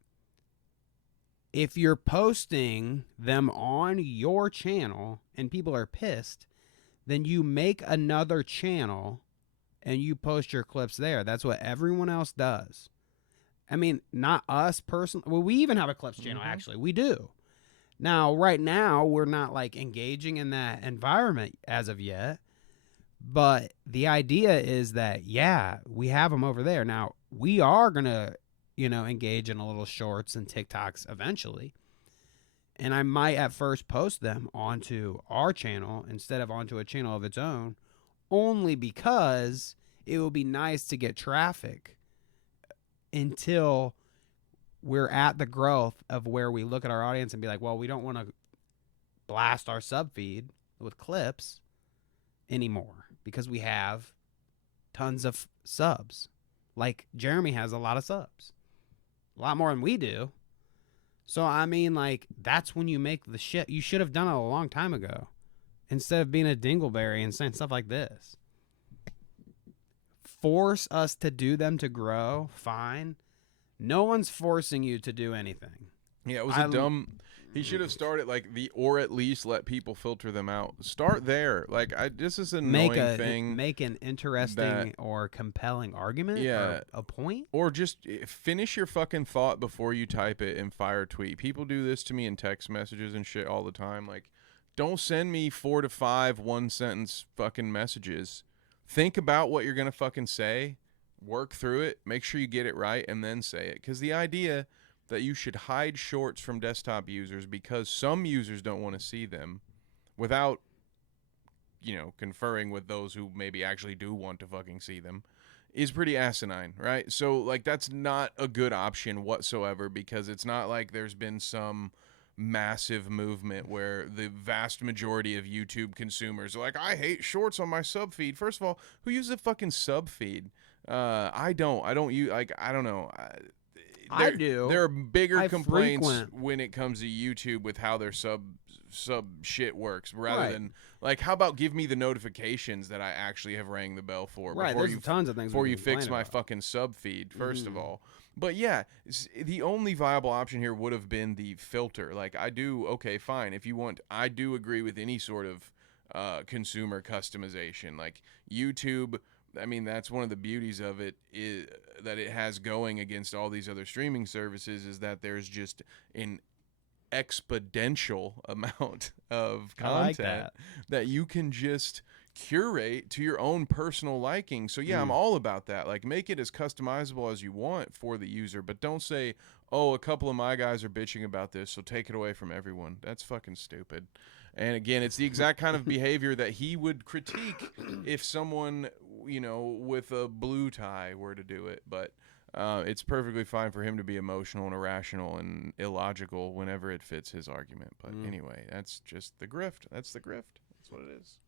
If you're posting them on your channel and people are pissed, then you make another channel and you post your clips there. That's what everyone else does. I mean, not us personally. Well, we even have a clips channel, actually. We do. Now, right now, we're not like engaging in that environment as of yet. But the idea is that, yeah, we have them over there. Now, we are going to, engage in a little shorts and TikToks eventually. And I might at first post them onto our channel instead of onto a channel of its own, only because it will be nice to get traffic until we're at the growth of where we look at our audience and be like, well, we don't want to blast our sub feed with clips anymore because we have tons of subs. Like Jeremy has a lot of subs, a lot more than we do. So, I mean, like, that's when you make the shit. You should have done it a long time ago instead of being a dingleberry and saying stuff like this. Force us to do them to grow, fine. No one's forcing you to do anything. Yeah, it was a dumb... He should have started, like, or at least let people filter them out. Start there. Like, this is an annoying thing. Make an interesting or compelling argument, or a point. Or just finish your fucking thought before you type it and fire tweet. People do this to me in text messages and shit all the time. Like, don't send me 4 to 5 one-sentence fucking messages. Think about what you're going to fucking say. Work through it. Make sure you get it right, and then say it. Because the idea that you should hide shorts from desktop users because some users don't want to see them without, conferring with those who maybe actually do want to fucking see them is pretty asinine, right? So, like, that's not a good option whatsoever because it's not like there's been some massive movement where the vast majority of YouTube consumers are like, I hate shorts on my sub feed. First of all, who uses a fucking sub feed? I don't use, like, I don't know. I do. There are bigger complaints when it comes to YouTube with how their sub shit works, rather than like, how about give me the notifications that I actually have rang the bell for before There's tons of things before you fix my fucking sub feed. First of all, but yeah, the only viable option here would have been the filter. Like, okay, fine, if you want, I do agree with any sort of consumer customization, like YouTube. I mean, that's one of the beauties of it is that it has going against all these other streaming services is that there's just an exponential amount of content that you can just curate to your own personal liking. So yeah, I'm all about that. Like, make it as customizable as you want for the user, but don't say, oh, a couple of my guys are bitching about this, so take it away from everyone. That's fucking stupid. And again, it's the exact kind of behavior that he would critique if someone, with a blue tie were to do it. But it's perfectly fine for him to be emotional and irrational and illogical whenever it fits his argument. But anyway, that's just the grift. That's the grift. That's what it is.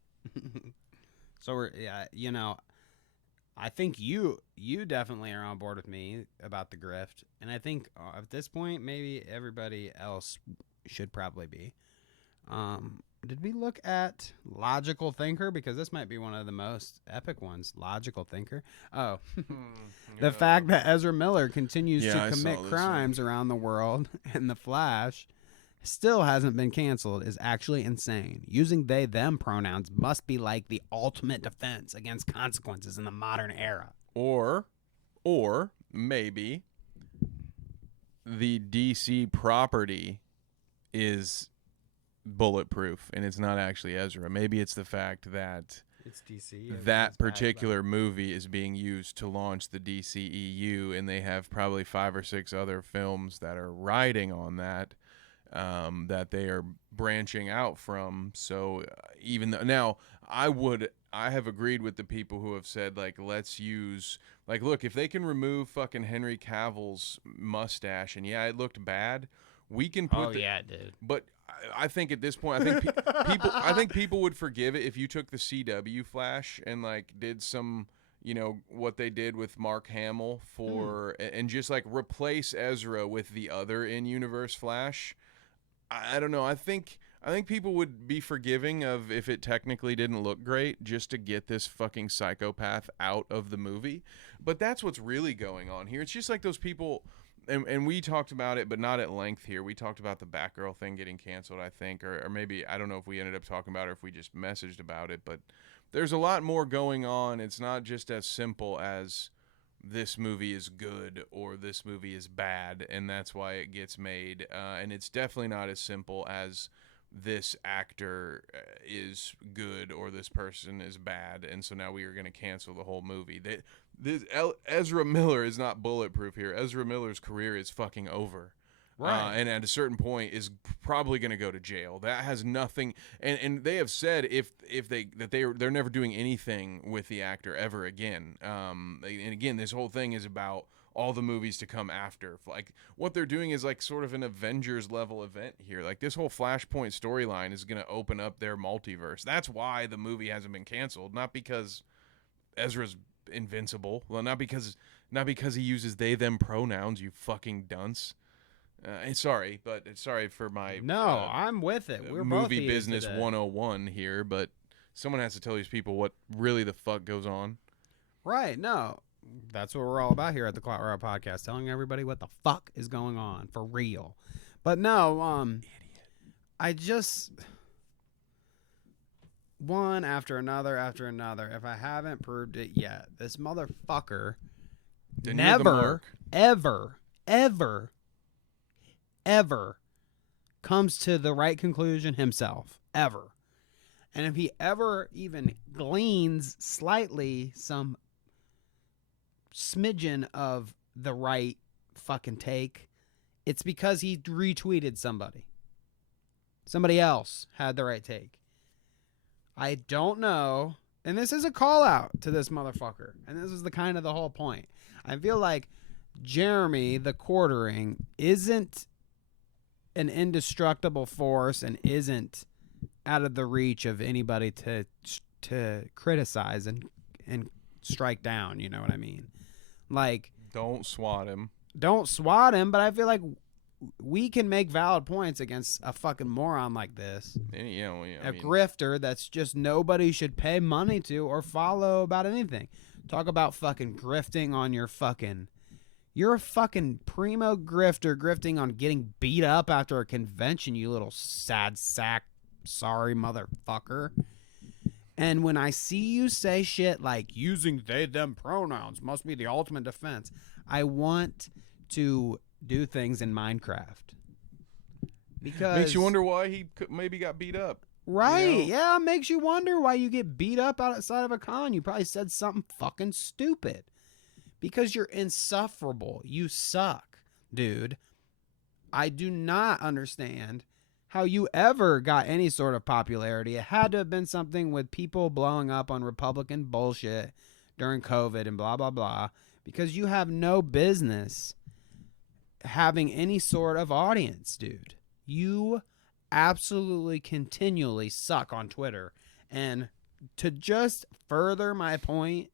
So I think you definitely are on board with me about the grift. And I think at this point, maybe everybody else should probably be. Did we look at Logical Thinker? Because this might be one of the most epic ones. Logical Thinker. Oh, the fact that Ezra Miller continues to commit crimes around the world and The Flash still hasn't been canceled is actually insane. Using they, them pronouns must be like the ultimate defense against consequences in the modern era. Or maybe the DC property is bulletproof and it's not actually Ezra. Maybe it's the fact that it's DC. That particular movie is being used to launch the DCEU, and they have probably 5 or 6 other films that are riding on that, that they are branching out from. So even though now I have agreed with the people who have said, like, let's use, like, look, if they can remove fucking Henry Cavill's mustache, and yeah, it looked bad, We can put dude. But I think at this point, I think people would forgive it if you took the CW Flash and like did some, what they did with Mark Hamill and just like replace Ezra with the other in-universe Flash. I don't know. I think people would be forgiving of if it technically didn't look great just to get this fucking psychopath out of the movie. But that's what's really going on here. It's just like those people, and we talked about it, but not at length here. We talked about the Batgirl thing getting canceled, I think, or maybe, I don't know if we ended up talking about it or if we just messaged about it. But there's a lot more going on. It's not just as simple as this movie is good or this movie is bad, and that's why it gets made. And it's definitely not as simple as this actor is good or this person is bad, and so now we are going to cancel the whole movie. Ezra Miller is not bulletproof here. Ezra Miller's career is fucking over. Right. And at a certain point is probably going to go to jail. That has nothing, and they have said they're never doing anything with the actor ever again. And again, this whole thing is about all the movies to come after. Like what they're doing is like sort of an Avengers level event here. Like this whole Flashpoint storyline is going to open up their multiverse. That's why the movie hasn't been canceled, not because Ezra's invincible. Well, not because he uses they them pronouns, you fucking dunce. Sorry for my I'm with it. We're movie both business 101 here, but someone has to tell these people what really the fuck goes on. Right. No, that's what we're all about here at the Clout Podcast, telling everybody what the fuck is going on for real. But no, I just one after another. If I haven't proved it yet, this motherfucker Then you're the mark. ever comes to the right conclusion himself, ever. And if he ever even gleans slightly some smidgen of the right fucking take, it's because he retweeted somebody. Somebody else had the right take. I don't know, and this is a call out to this motherfucker, and this is the whole point. I feel like Jeremy, TheQuartering, isn't an indestructible force and isn't out of the reach of anybody to criticize and strike down, you know what I mean? Like, don't swat him, but I feel like we can make valid points against a fucking moron like this. A grifter that's just nobody should pay money to or follow about anything. Talk about fucking grifting on your fucking... You're a fucking primo grifter grifting on getting beat up after a convention, you little sad sack, sorry motherfucker. And when I see you say shit like using they, them pronouns must be the ultimate defense, I want to do things in Minecraft. Because makes you wonder why he maybe got beat up. Right, yeah, makes you wonder why you get beat up outside of a con. You probably said something fucking stupid. Because you're insufferable. You suck, dude. I do not understand how you ever got any sort of popularity. It had to have been something with people blowing up on Republican bullshit during COVID and blah, blah, blah. Because you have no business having any sort of audience, dude. You absolutely continually suck on Twitter. And to just further my point,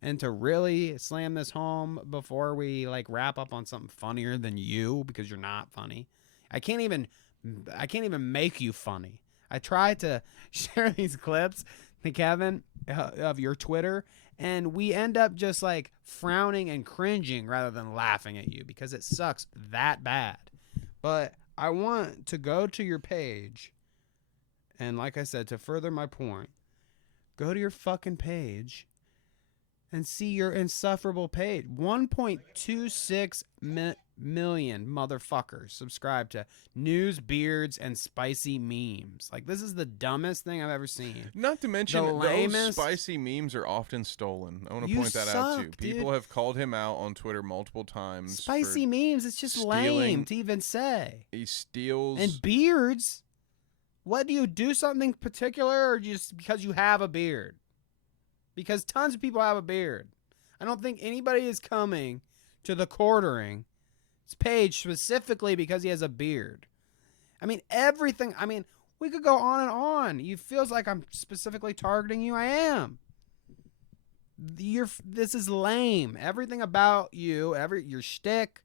and to really slam this home before we wrap up on something funnier than you, because you're not funny. I can't even make you funny. I try to share these clips to Kevin of your Twitter, and we end up just frowning and cringing rather than laughing at you because it sucks that bad. But I want to go to your page, and like I said, to further my point, go to your fucking page and see your insufferable page. 1.26 million motherfuckers subscribe to news, beards, and spicy memes. This is the dumbest thing I've ever seen. Not to mention, those spicy memes are often stolen. I want to point that out too. People have called him out on Twitter multiple times. Spicy memes, it's just lame to even say. He steals. And beards, what do you do something particular or just because you have a beard? Because tons of people have a beard. I don't think anybody is coming to TheQuartering page specifically because he has a beard. I mean, everything. I mean, we could go on and on. It feels like I'm specifically targeting you. I am. This is lame. Everything about you, your shtick,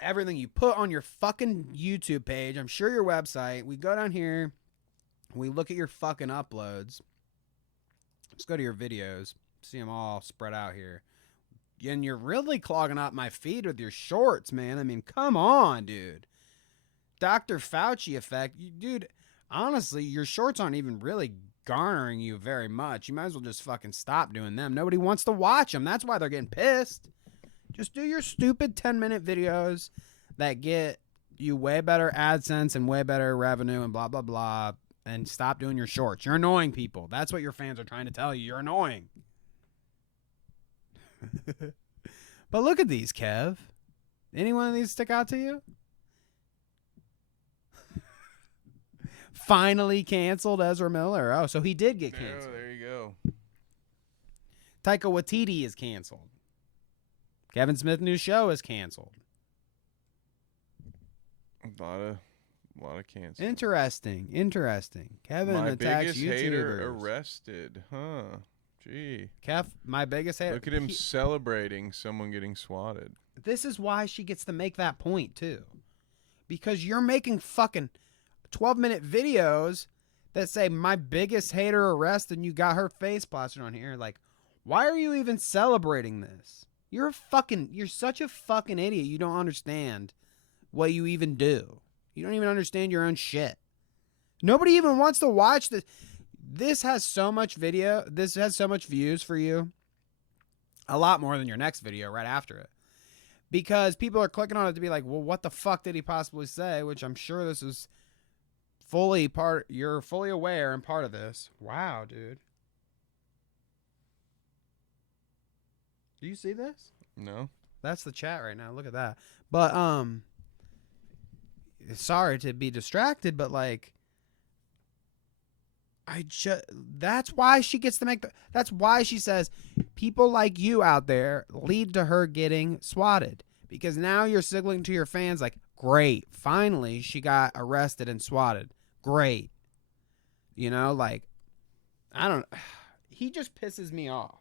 everything you put on your fucking YouTube page, I'm sure your website. We go down here, we look at your fucking uploads. Let's go to your videos. See them all spread out here. And you're really clogging up my feed with your shorts, man. I mean, come on, dude. Dr. Fauci effect. Dude, honestly, your shorts aren't even really garnering you very much. You might as well just fucking stop doing them. Nobody wants to watch them. That's why they're getting pissed. Just do your stupid 10-minute videos that get you way better AdSense and way better revenue and blah, blah, blah. And stop doing your shorts. You're annoying people. That's what your fans are trying to tell you. You're annoying. But look at these, Kev. Any one of these stick out to you? Finally canceled Ezra Miller. Oh, so he did get canceled. Oh, there you go. Taika Waititi is canceled. Kevin Smith's new show is canceled. A lot of cancel. Interesting. Kevin My attacks biggest YouTubers. hater arrested. Huh. Gee. My biggest hater. Look at him celebrating someone getting swatted. This is why she gets to make that point, too. Because you're making fucking 12-minute videos that say my biggest hater arrested and you got her face plastered on here. Like, why are you even celebrating this? You're such a fucking idiot. You don't understand what you even do. You don't even understand your own shit. Nobody even wants to watch this. This has so much video. This has so much views for you. A lot more than your next video right after it. Because people are clicking on it to be like, well, what the fuck did he possibly say? Which I'm sure this is you're fully aware and part of this. Wow, dude. Do you see this? No. That's the chat right now. Look at that. But, sorry to be distracted, but like, that's why she gets to make that's why she says people like you out there lead to her getting swatted, because now you're signaling to your fans like, great, finally she got arrested and swatted. Great. You know, like, he just pisses me off.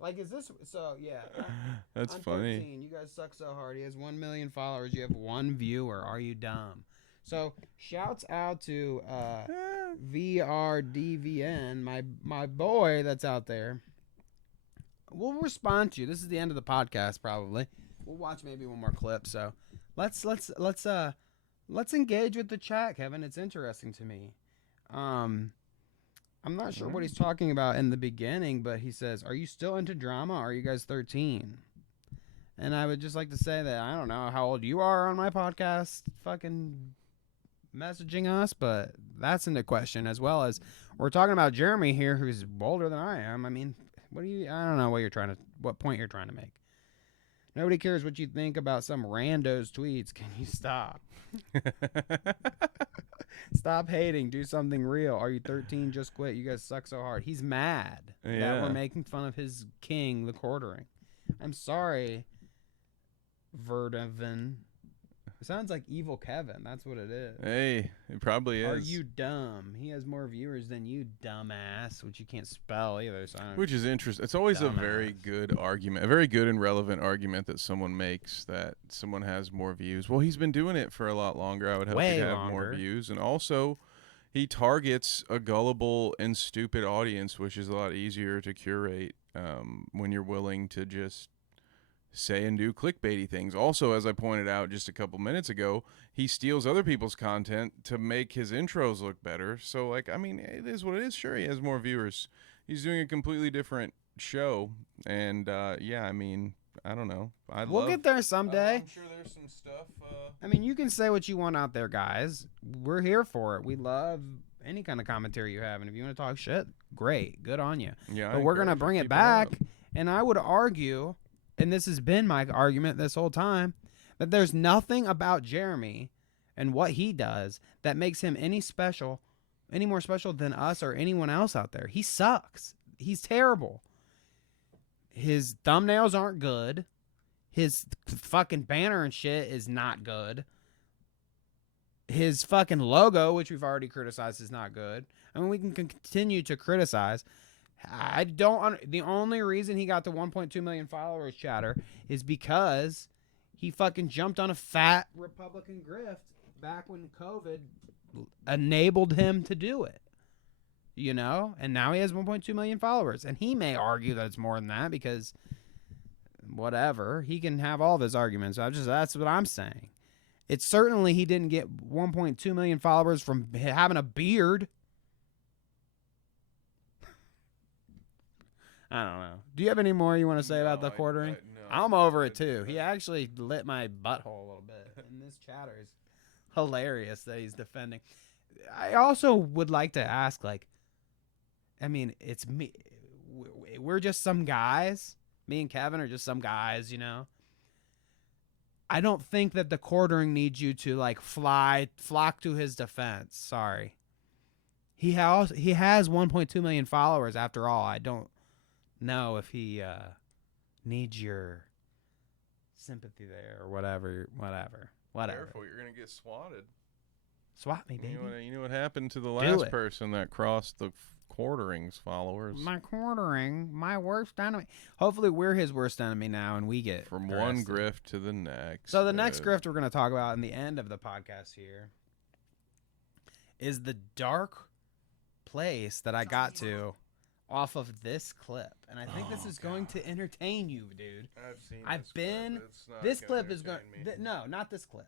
Like, is this so? Yeah, That's I'm funny. 13. You guys suck so hard. He has 1 million followers. You have 1 viewer. Are you dumb? So shouts out to VRDVN, my boy that's out there. We'll respond to you. This is the end of the podcast. Probably we'll watch maybe one more clip. So let's engage with the chat, Kevin. It's interesting to me. I'm not sure what he's talking about in the beginning, but he says, are you still into drama? Or are you guys 13? And I would just like to say that I don't know how old you are on my podcast fucking messaging us, but that's in the question, as well as we're talking about Jeremy here, who's older than I am. I mean, I don't know what point you're trying to make. Nobody cares what you think about some rando's tweets. Can you stop? Stop hating. Do something real. Are you 13? Just quit. You guys suck so hard. He's mad that we're making fun of his king, TheQuartering. I'm sorry, Verdovan. It sounds like Evil Kevin. That's what it is. Hey, it probably is. Are you dumb? He has more viewers than you, dumbass, which you can't spell either. So Which is interesting. It's always a very good argument, a very good and relevant argument that someone makes, that someone has more views. Well, he's been doing it for a lot longer. I would hope he'd have more views. And also, he targets a gullible and stupid audience, which is a lot easier to curate when you're willing to just say and do clickbaity things. Also, as I pointed out just a couple minutes ago, he steals other people's content to make his intros look better. So, like, I mean, it is what it is. Sure, he has more viewers. He's doing a completely different show. And, yeah, I mean, I don't know. We'll get there someday. I'm sure there's some stuff. I mean, you can say what you want out there, guys. We're here for it. We love any kind of commentary you have. And if you want to talk shit, great. Good on you. Yeah, but we're going to bring it back. And I would argue, and this has been my argument this whole time, that there's nothing about Jeremy and what he does that makes him any more special than us or anyone else out there. He sucks. He's terrible. His thumbnails aren't good. His fucking banner and shit is not good. His fucking logo, which we've already criticized, is not good. I mean, we can continue to criticize. I don't. The only reason he got to 1.2 million followers, chatter, is because he fucking jumped on a fat Republican grift back when COVID enabled him to do it. You know, and now he has 1.2 million followers, and he may argue that it's more than that because whatever, he can have all of his arguments. That's what I'm saying. It's certainly he didn't get 1.2 million followers from having a beard. I don't know. Do you have any more you want to say about the quartering? No, I'm over it too. He actually lit my butthole a little bit, and this chatter is hilarious that he's defending. I also would like to ask, like, I mean, it's me. We're just some guys. Me and Kevin are just some guys, you know. I don't think that the quartering needs you to like flock to his defense. Sorry. He has 1.2 million followers after all. I don't know if he needs your sympathy there or whatever. Careful, you're gonna get swatted. Swat me, baby. You know what happened to the last person that crossed the quartering's followers? My quartering, my worst enemy. Hopefully, we're his worst enemy now, and we get From arrested. one grift to the next. So the next grift we're going to talk about in the end of the podcast here is the dark place that I got to off of this clip, and I think this is going to entertain you, dude. This clip is going. No, not this clip.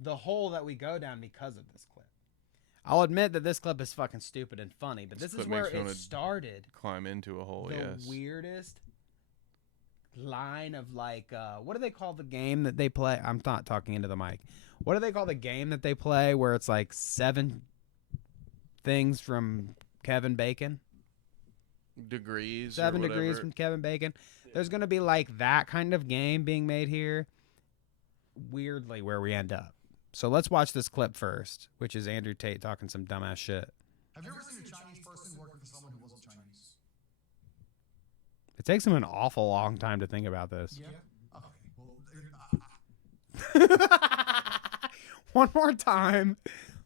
The hole that we go down because of this clip. I'll admit that this clip is fucking stupid and funny, but this is where it started. Climb into a hole, the weirdest line of like, what do they call the game that they play? I'm not talking into the mic. What do they call the game that they play where it's like 7 things from Kevin Bacon? Degrees. 7 degrees from Kevin Bacon. There's going to be like that kind of game being made here. Weirdly, where we end up. So let's watch this clip first, which is Andrew Tate talking some dumbass shit. Have you ever seen a Chinese person working for someone who wasn't Chinese? It takes him an awful long time to think about this. Yeah. Okay. Well, One more time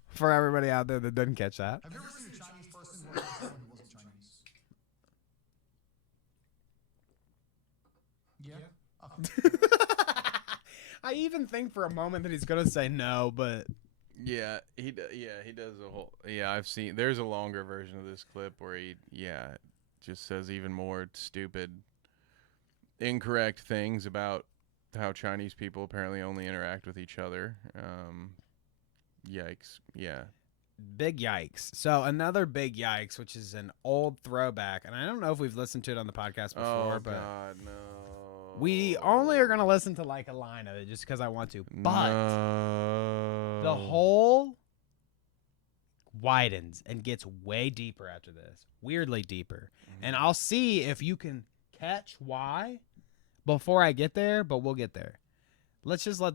for everybody out there that didn't catch that. have you ever seen a Chinese person working for someone who wasn't Chinese? Yeah. Okay. I even think for a moment that he's gonna say no, but Yeah, he does a whole. Yeah, I've seen. There's a longer version of this clip where he just says even more stupid, incorrect things about how Chinese people apparently only interact with each other. Yikes! Yeah. big yikes. So another big yikes, which is an old throwback, and I don't know if we've listened to it on the podcast before, but God, no. we only are gonna listen to like a line of it just because I want to. But the hole widens and gets way deeper after this, weirdly deeper. And I'll see if you can catch why before I get there, but we'll get there. Let's just let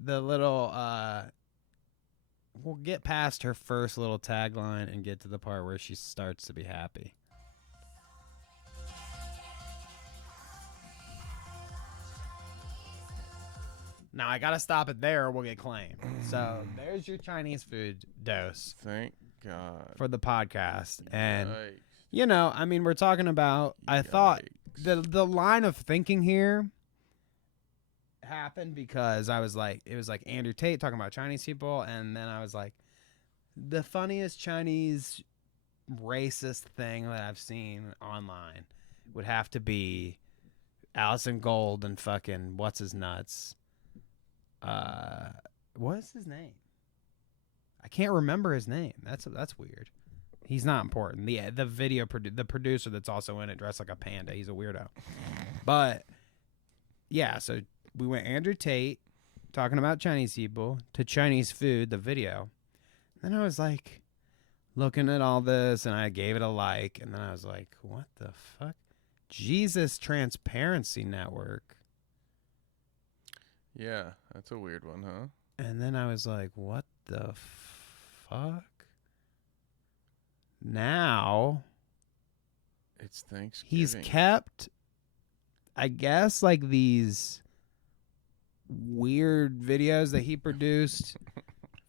the little we'll get past her first little tagline and get to the part where she starts to be happy. Now I gotta stop it there or we'll get claimed. So there's your Chinese food dose. Thank God. For the podcast. And Yikes. you know, I mean, we're talking about, I thought the line of thinking here happened because I was like, it was like Andrew Tate talking about Chinese people, and then I was like, the funniest Chinese racist thing that I've seen online would have to be Allison Gold and fucking what's his nuts. What's his name? I can't remember his name. That's weird. He's not important. The video the producer that's also in it dressed like a panda. He's a weirdo. But yeah, so we went Andrew Tate talking about Chinese people to Chinese food, the video. Then I was like looking at all this and I gave it a like, and then I was like, what the fuck? Jesus Transparency Network. Yeah, that's a weird one, huh? And then I was like, what the fuck? Now it's Thanksgiving. he's kept I guess like these weird videos that he produced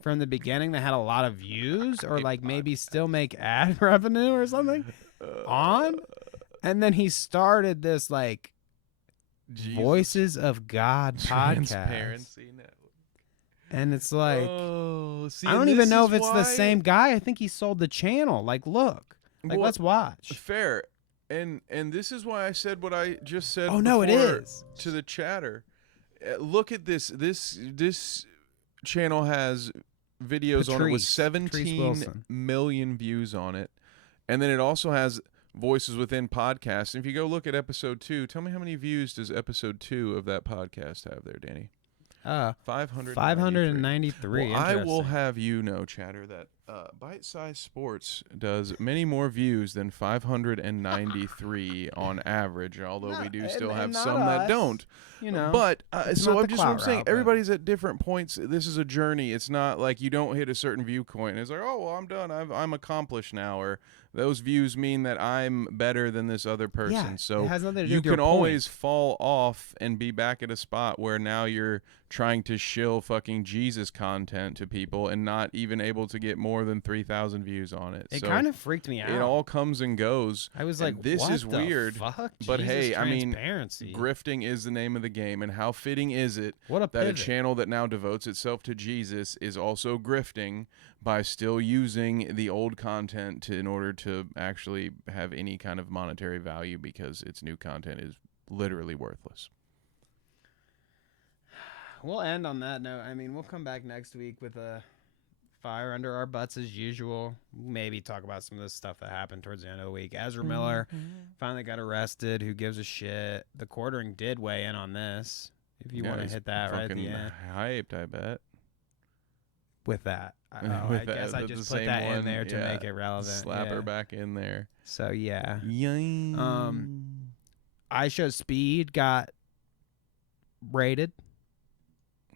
from the beginning that had a lot of views, or like maybe still make ad revenue or something on. And then he started this like Voices of God podcast. Transparency Network. And it's like, see, I don't even know if it's the same guy. I think he sold the channel. Like, look, like, let's watch. Fair. And this is why I said what I just said. Oh, no, it is. To the chatter. Look at this. This channel has videos on it with 17 million views on it. And then it also has Voices Within podcast. And if you go look at episode 2, tell me how many views does episode 2 of that podcast have there, Danny? 593. Well, I will have you know, chatter, that Bite Size Sports does many more views than 593 on average, although we do still have some that don't. You know, but so I'm Clout saying route, everybody's at different points. This is a journey. It's not like you don't hit a certain viewpoint. It's like, oh, well, I'm done. I'm accomplished now, or those views mean that I'm better than this other person. Yeah, so it has nothing to do you with your can always fall off and be back at a spot where now you're trying to shill fucking Jesus content to people and not even able to get more than 3,000 views on it. It so kind of freaked me out. It all comes and goes. I was like, this what is the weird. Fuck? But Jesus, hey, I mean, transparency. grifting is the name of the game, and how fitting is it What a that a pivot. channel that now devotes itself to Jesus is also grifting by still using the old content in order to actually have any kind of monetary value, because its new content is literally worthless. We'll end on that note. I mean, we'll come back next week with a fire under our butts as usual. Maybe talk about some of the stuff that happened towards the end of the week. Ezra Miller finally got arrested. Who gives a shit? TheQuartering did weigh in on this. If you want to hit that right at the end. Hyped, I bet. With that. With I guess that, I the just put same that in one, there to make it relevant. Slap her back in there. So, yeah. Yay. iShowSpeed got raided.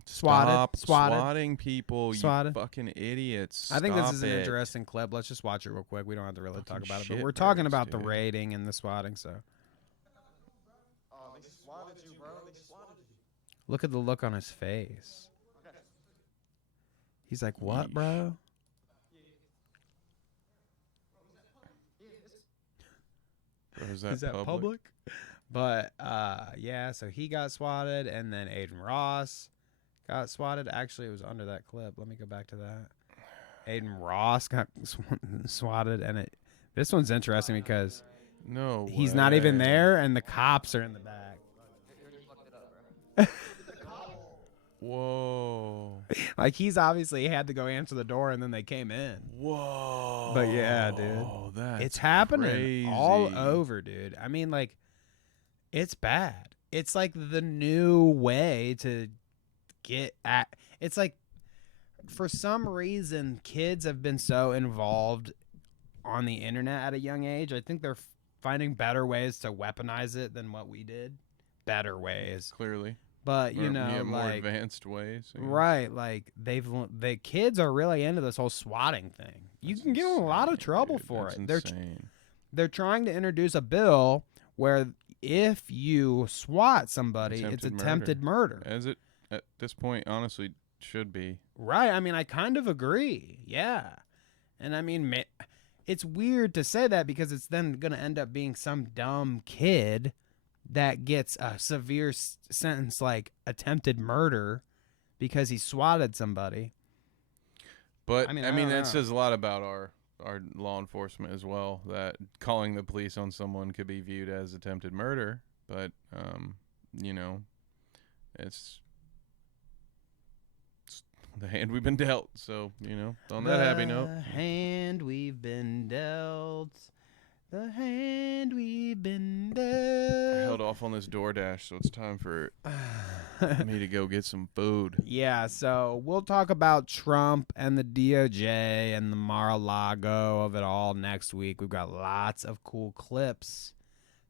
Stop Swatted. swatting people, Swatted. you fucking idiots. I think this is an Stop it. interesting clip. Let's just watch it real quick. We don't have to really talk Fucking about it, but shit we're talking birds, about the dude. raiding and the swatting, so. They swatted you, bro. They swatted you. Look at the look on his face. He's like, what, bro? Bro, is that public? But, yeah, so he got swatted, and then Aiden Ross got swatted. Actually, it was under that clip. Let me go back to that. Aiden Ross got swatted, and this one's interesting because he's not even there, and the cops are in the back. Whoa. Like, he's obviously had to go answer the door, and then they came in. Whoa. But, yeah, dude. That's It's happening crazy. all over, dude. I mean, like, it's bad. It's like the new way to get at. It's like, for some reason, kids have been so involved on the internet at a young age. I think they're finding better ways to weaponize it than what we did. Better ways. Clearly. But, you Or, know, yeah, more like, advanced ways. I guess. right, like, the kids are really into this whole swatting thing. You can get in a lot of trouble for That's it. insane. They're trying to introduce a bill where if you swat somebody, it's attempted murder. As it, at this point, honestly, should be. Right. I mean, I kind of agree. Yeah. And I mean, it's weird to say that because it's then going to end up being some dumb kid that gets a severe sentence like attempted murder because he swatted somebody. But, I mean, that know. says a lot about our law enforcement as well, that calling the police on someone could be viewed as attempted murder. But, you know, it's the hand we've been dealt. So, you know, on that happy note. The hand we've been dealt. The hand we've been I dealt. held off on this DoorDash, so it's time for me to go get some food. Yeah, so we'll talk about Trump and the DOJ and the Mar-a-Lago of it all next week. We've got lots of cool clips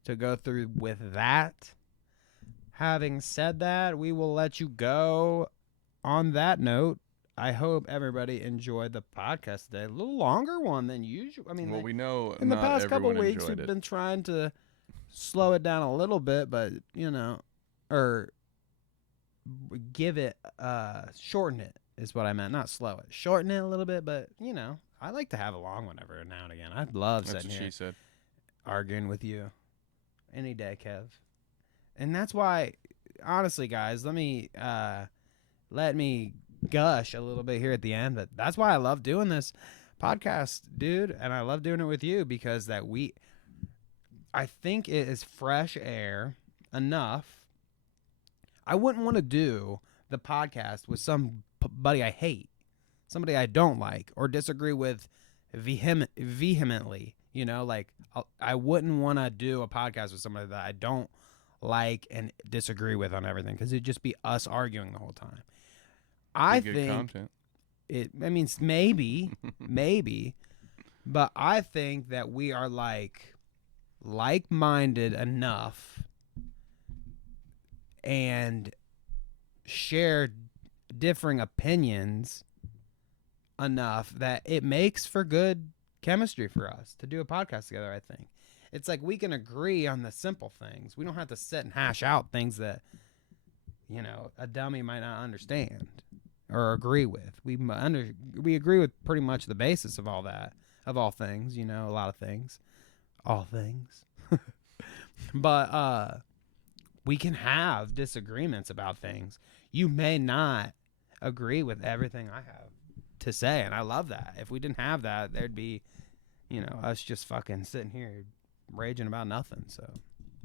to go through with that. Having said that, we will let you go. On that note, I hope everybody enjoyed the podcast today. A little longer one than usual. I mean, Well, we know in the not past couple everyone weeks, enjoyed we've it. been trying to slow it down a little bit, but or give it shorten it is what I meant, not slow it. Shorten it a little bit, but I like to have a long one every now and again. I love That's sitting what here she said. arguing with you any day, Kev. And that's why, honestly, guys, let me gush a little bit here at the end, but that's why I love doing this podcast, dude, and I love doing it with you because I think it is fresh air enough. I wouldn't want to do the podcast with somebody I hate, somebody I don't like or disagree with vehemently. Like I wouldn't want to do a podcast with somebody that I don't like and disagree with on everything because it'd just be us arguing the whole time. I Good think content. Maybe, but I think that we are like-minded enough and share differing opinions enough that it makes for good chemistry for us to do a podcast together. I think it's like we can agree on the simple things. We don't have to sit and hash out things that a dummy might not understand or agree with. We agree with pretty much the basis of all that, of all things, a lot of things, all things. But we can have disagreements about things. You may not agree with everything I have to say, and I love that. If we didn't have that, there'd be, us just fucking sitting here raging about nothing. So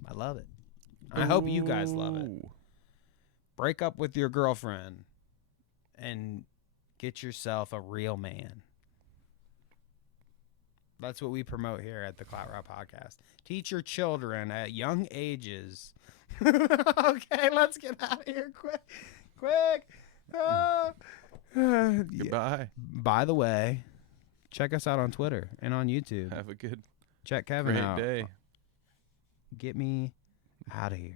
I love it. I hope you guys love it. Break up with your girlfriend and get yourself a real man. That's what we promote here at the Clout Podcast. Teach your children at young ages. Okay, let's get out of here quick. Goodbye. By the way, check us out on Twitter and on YouTube. Have a good, Check Kevin great out. day. Get me out of here.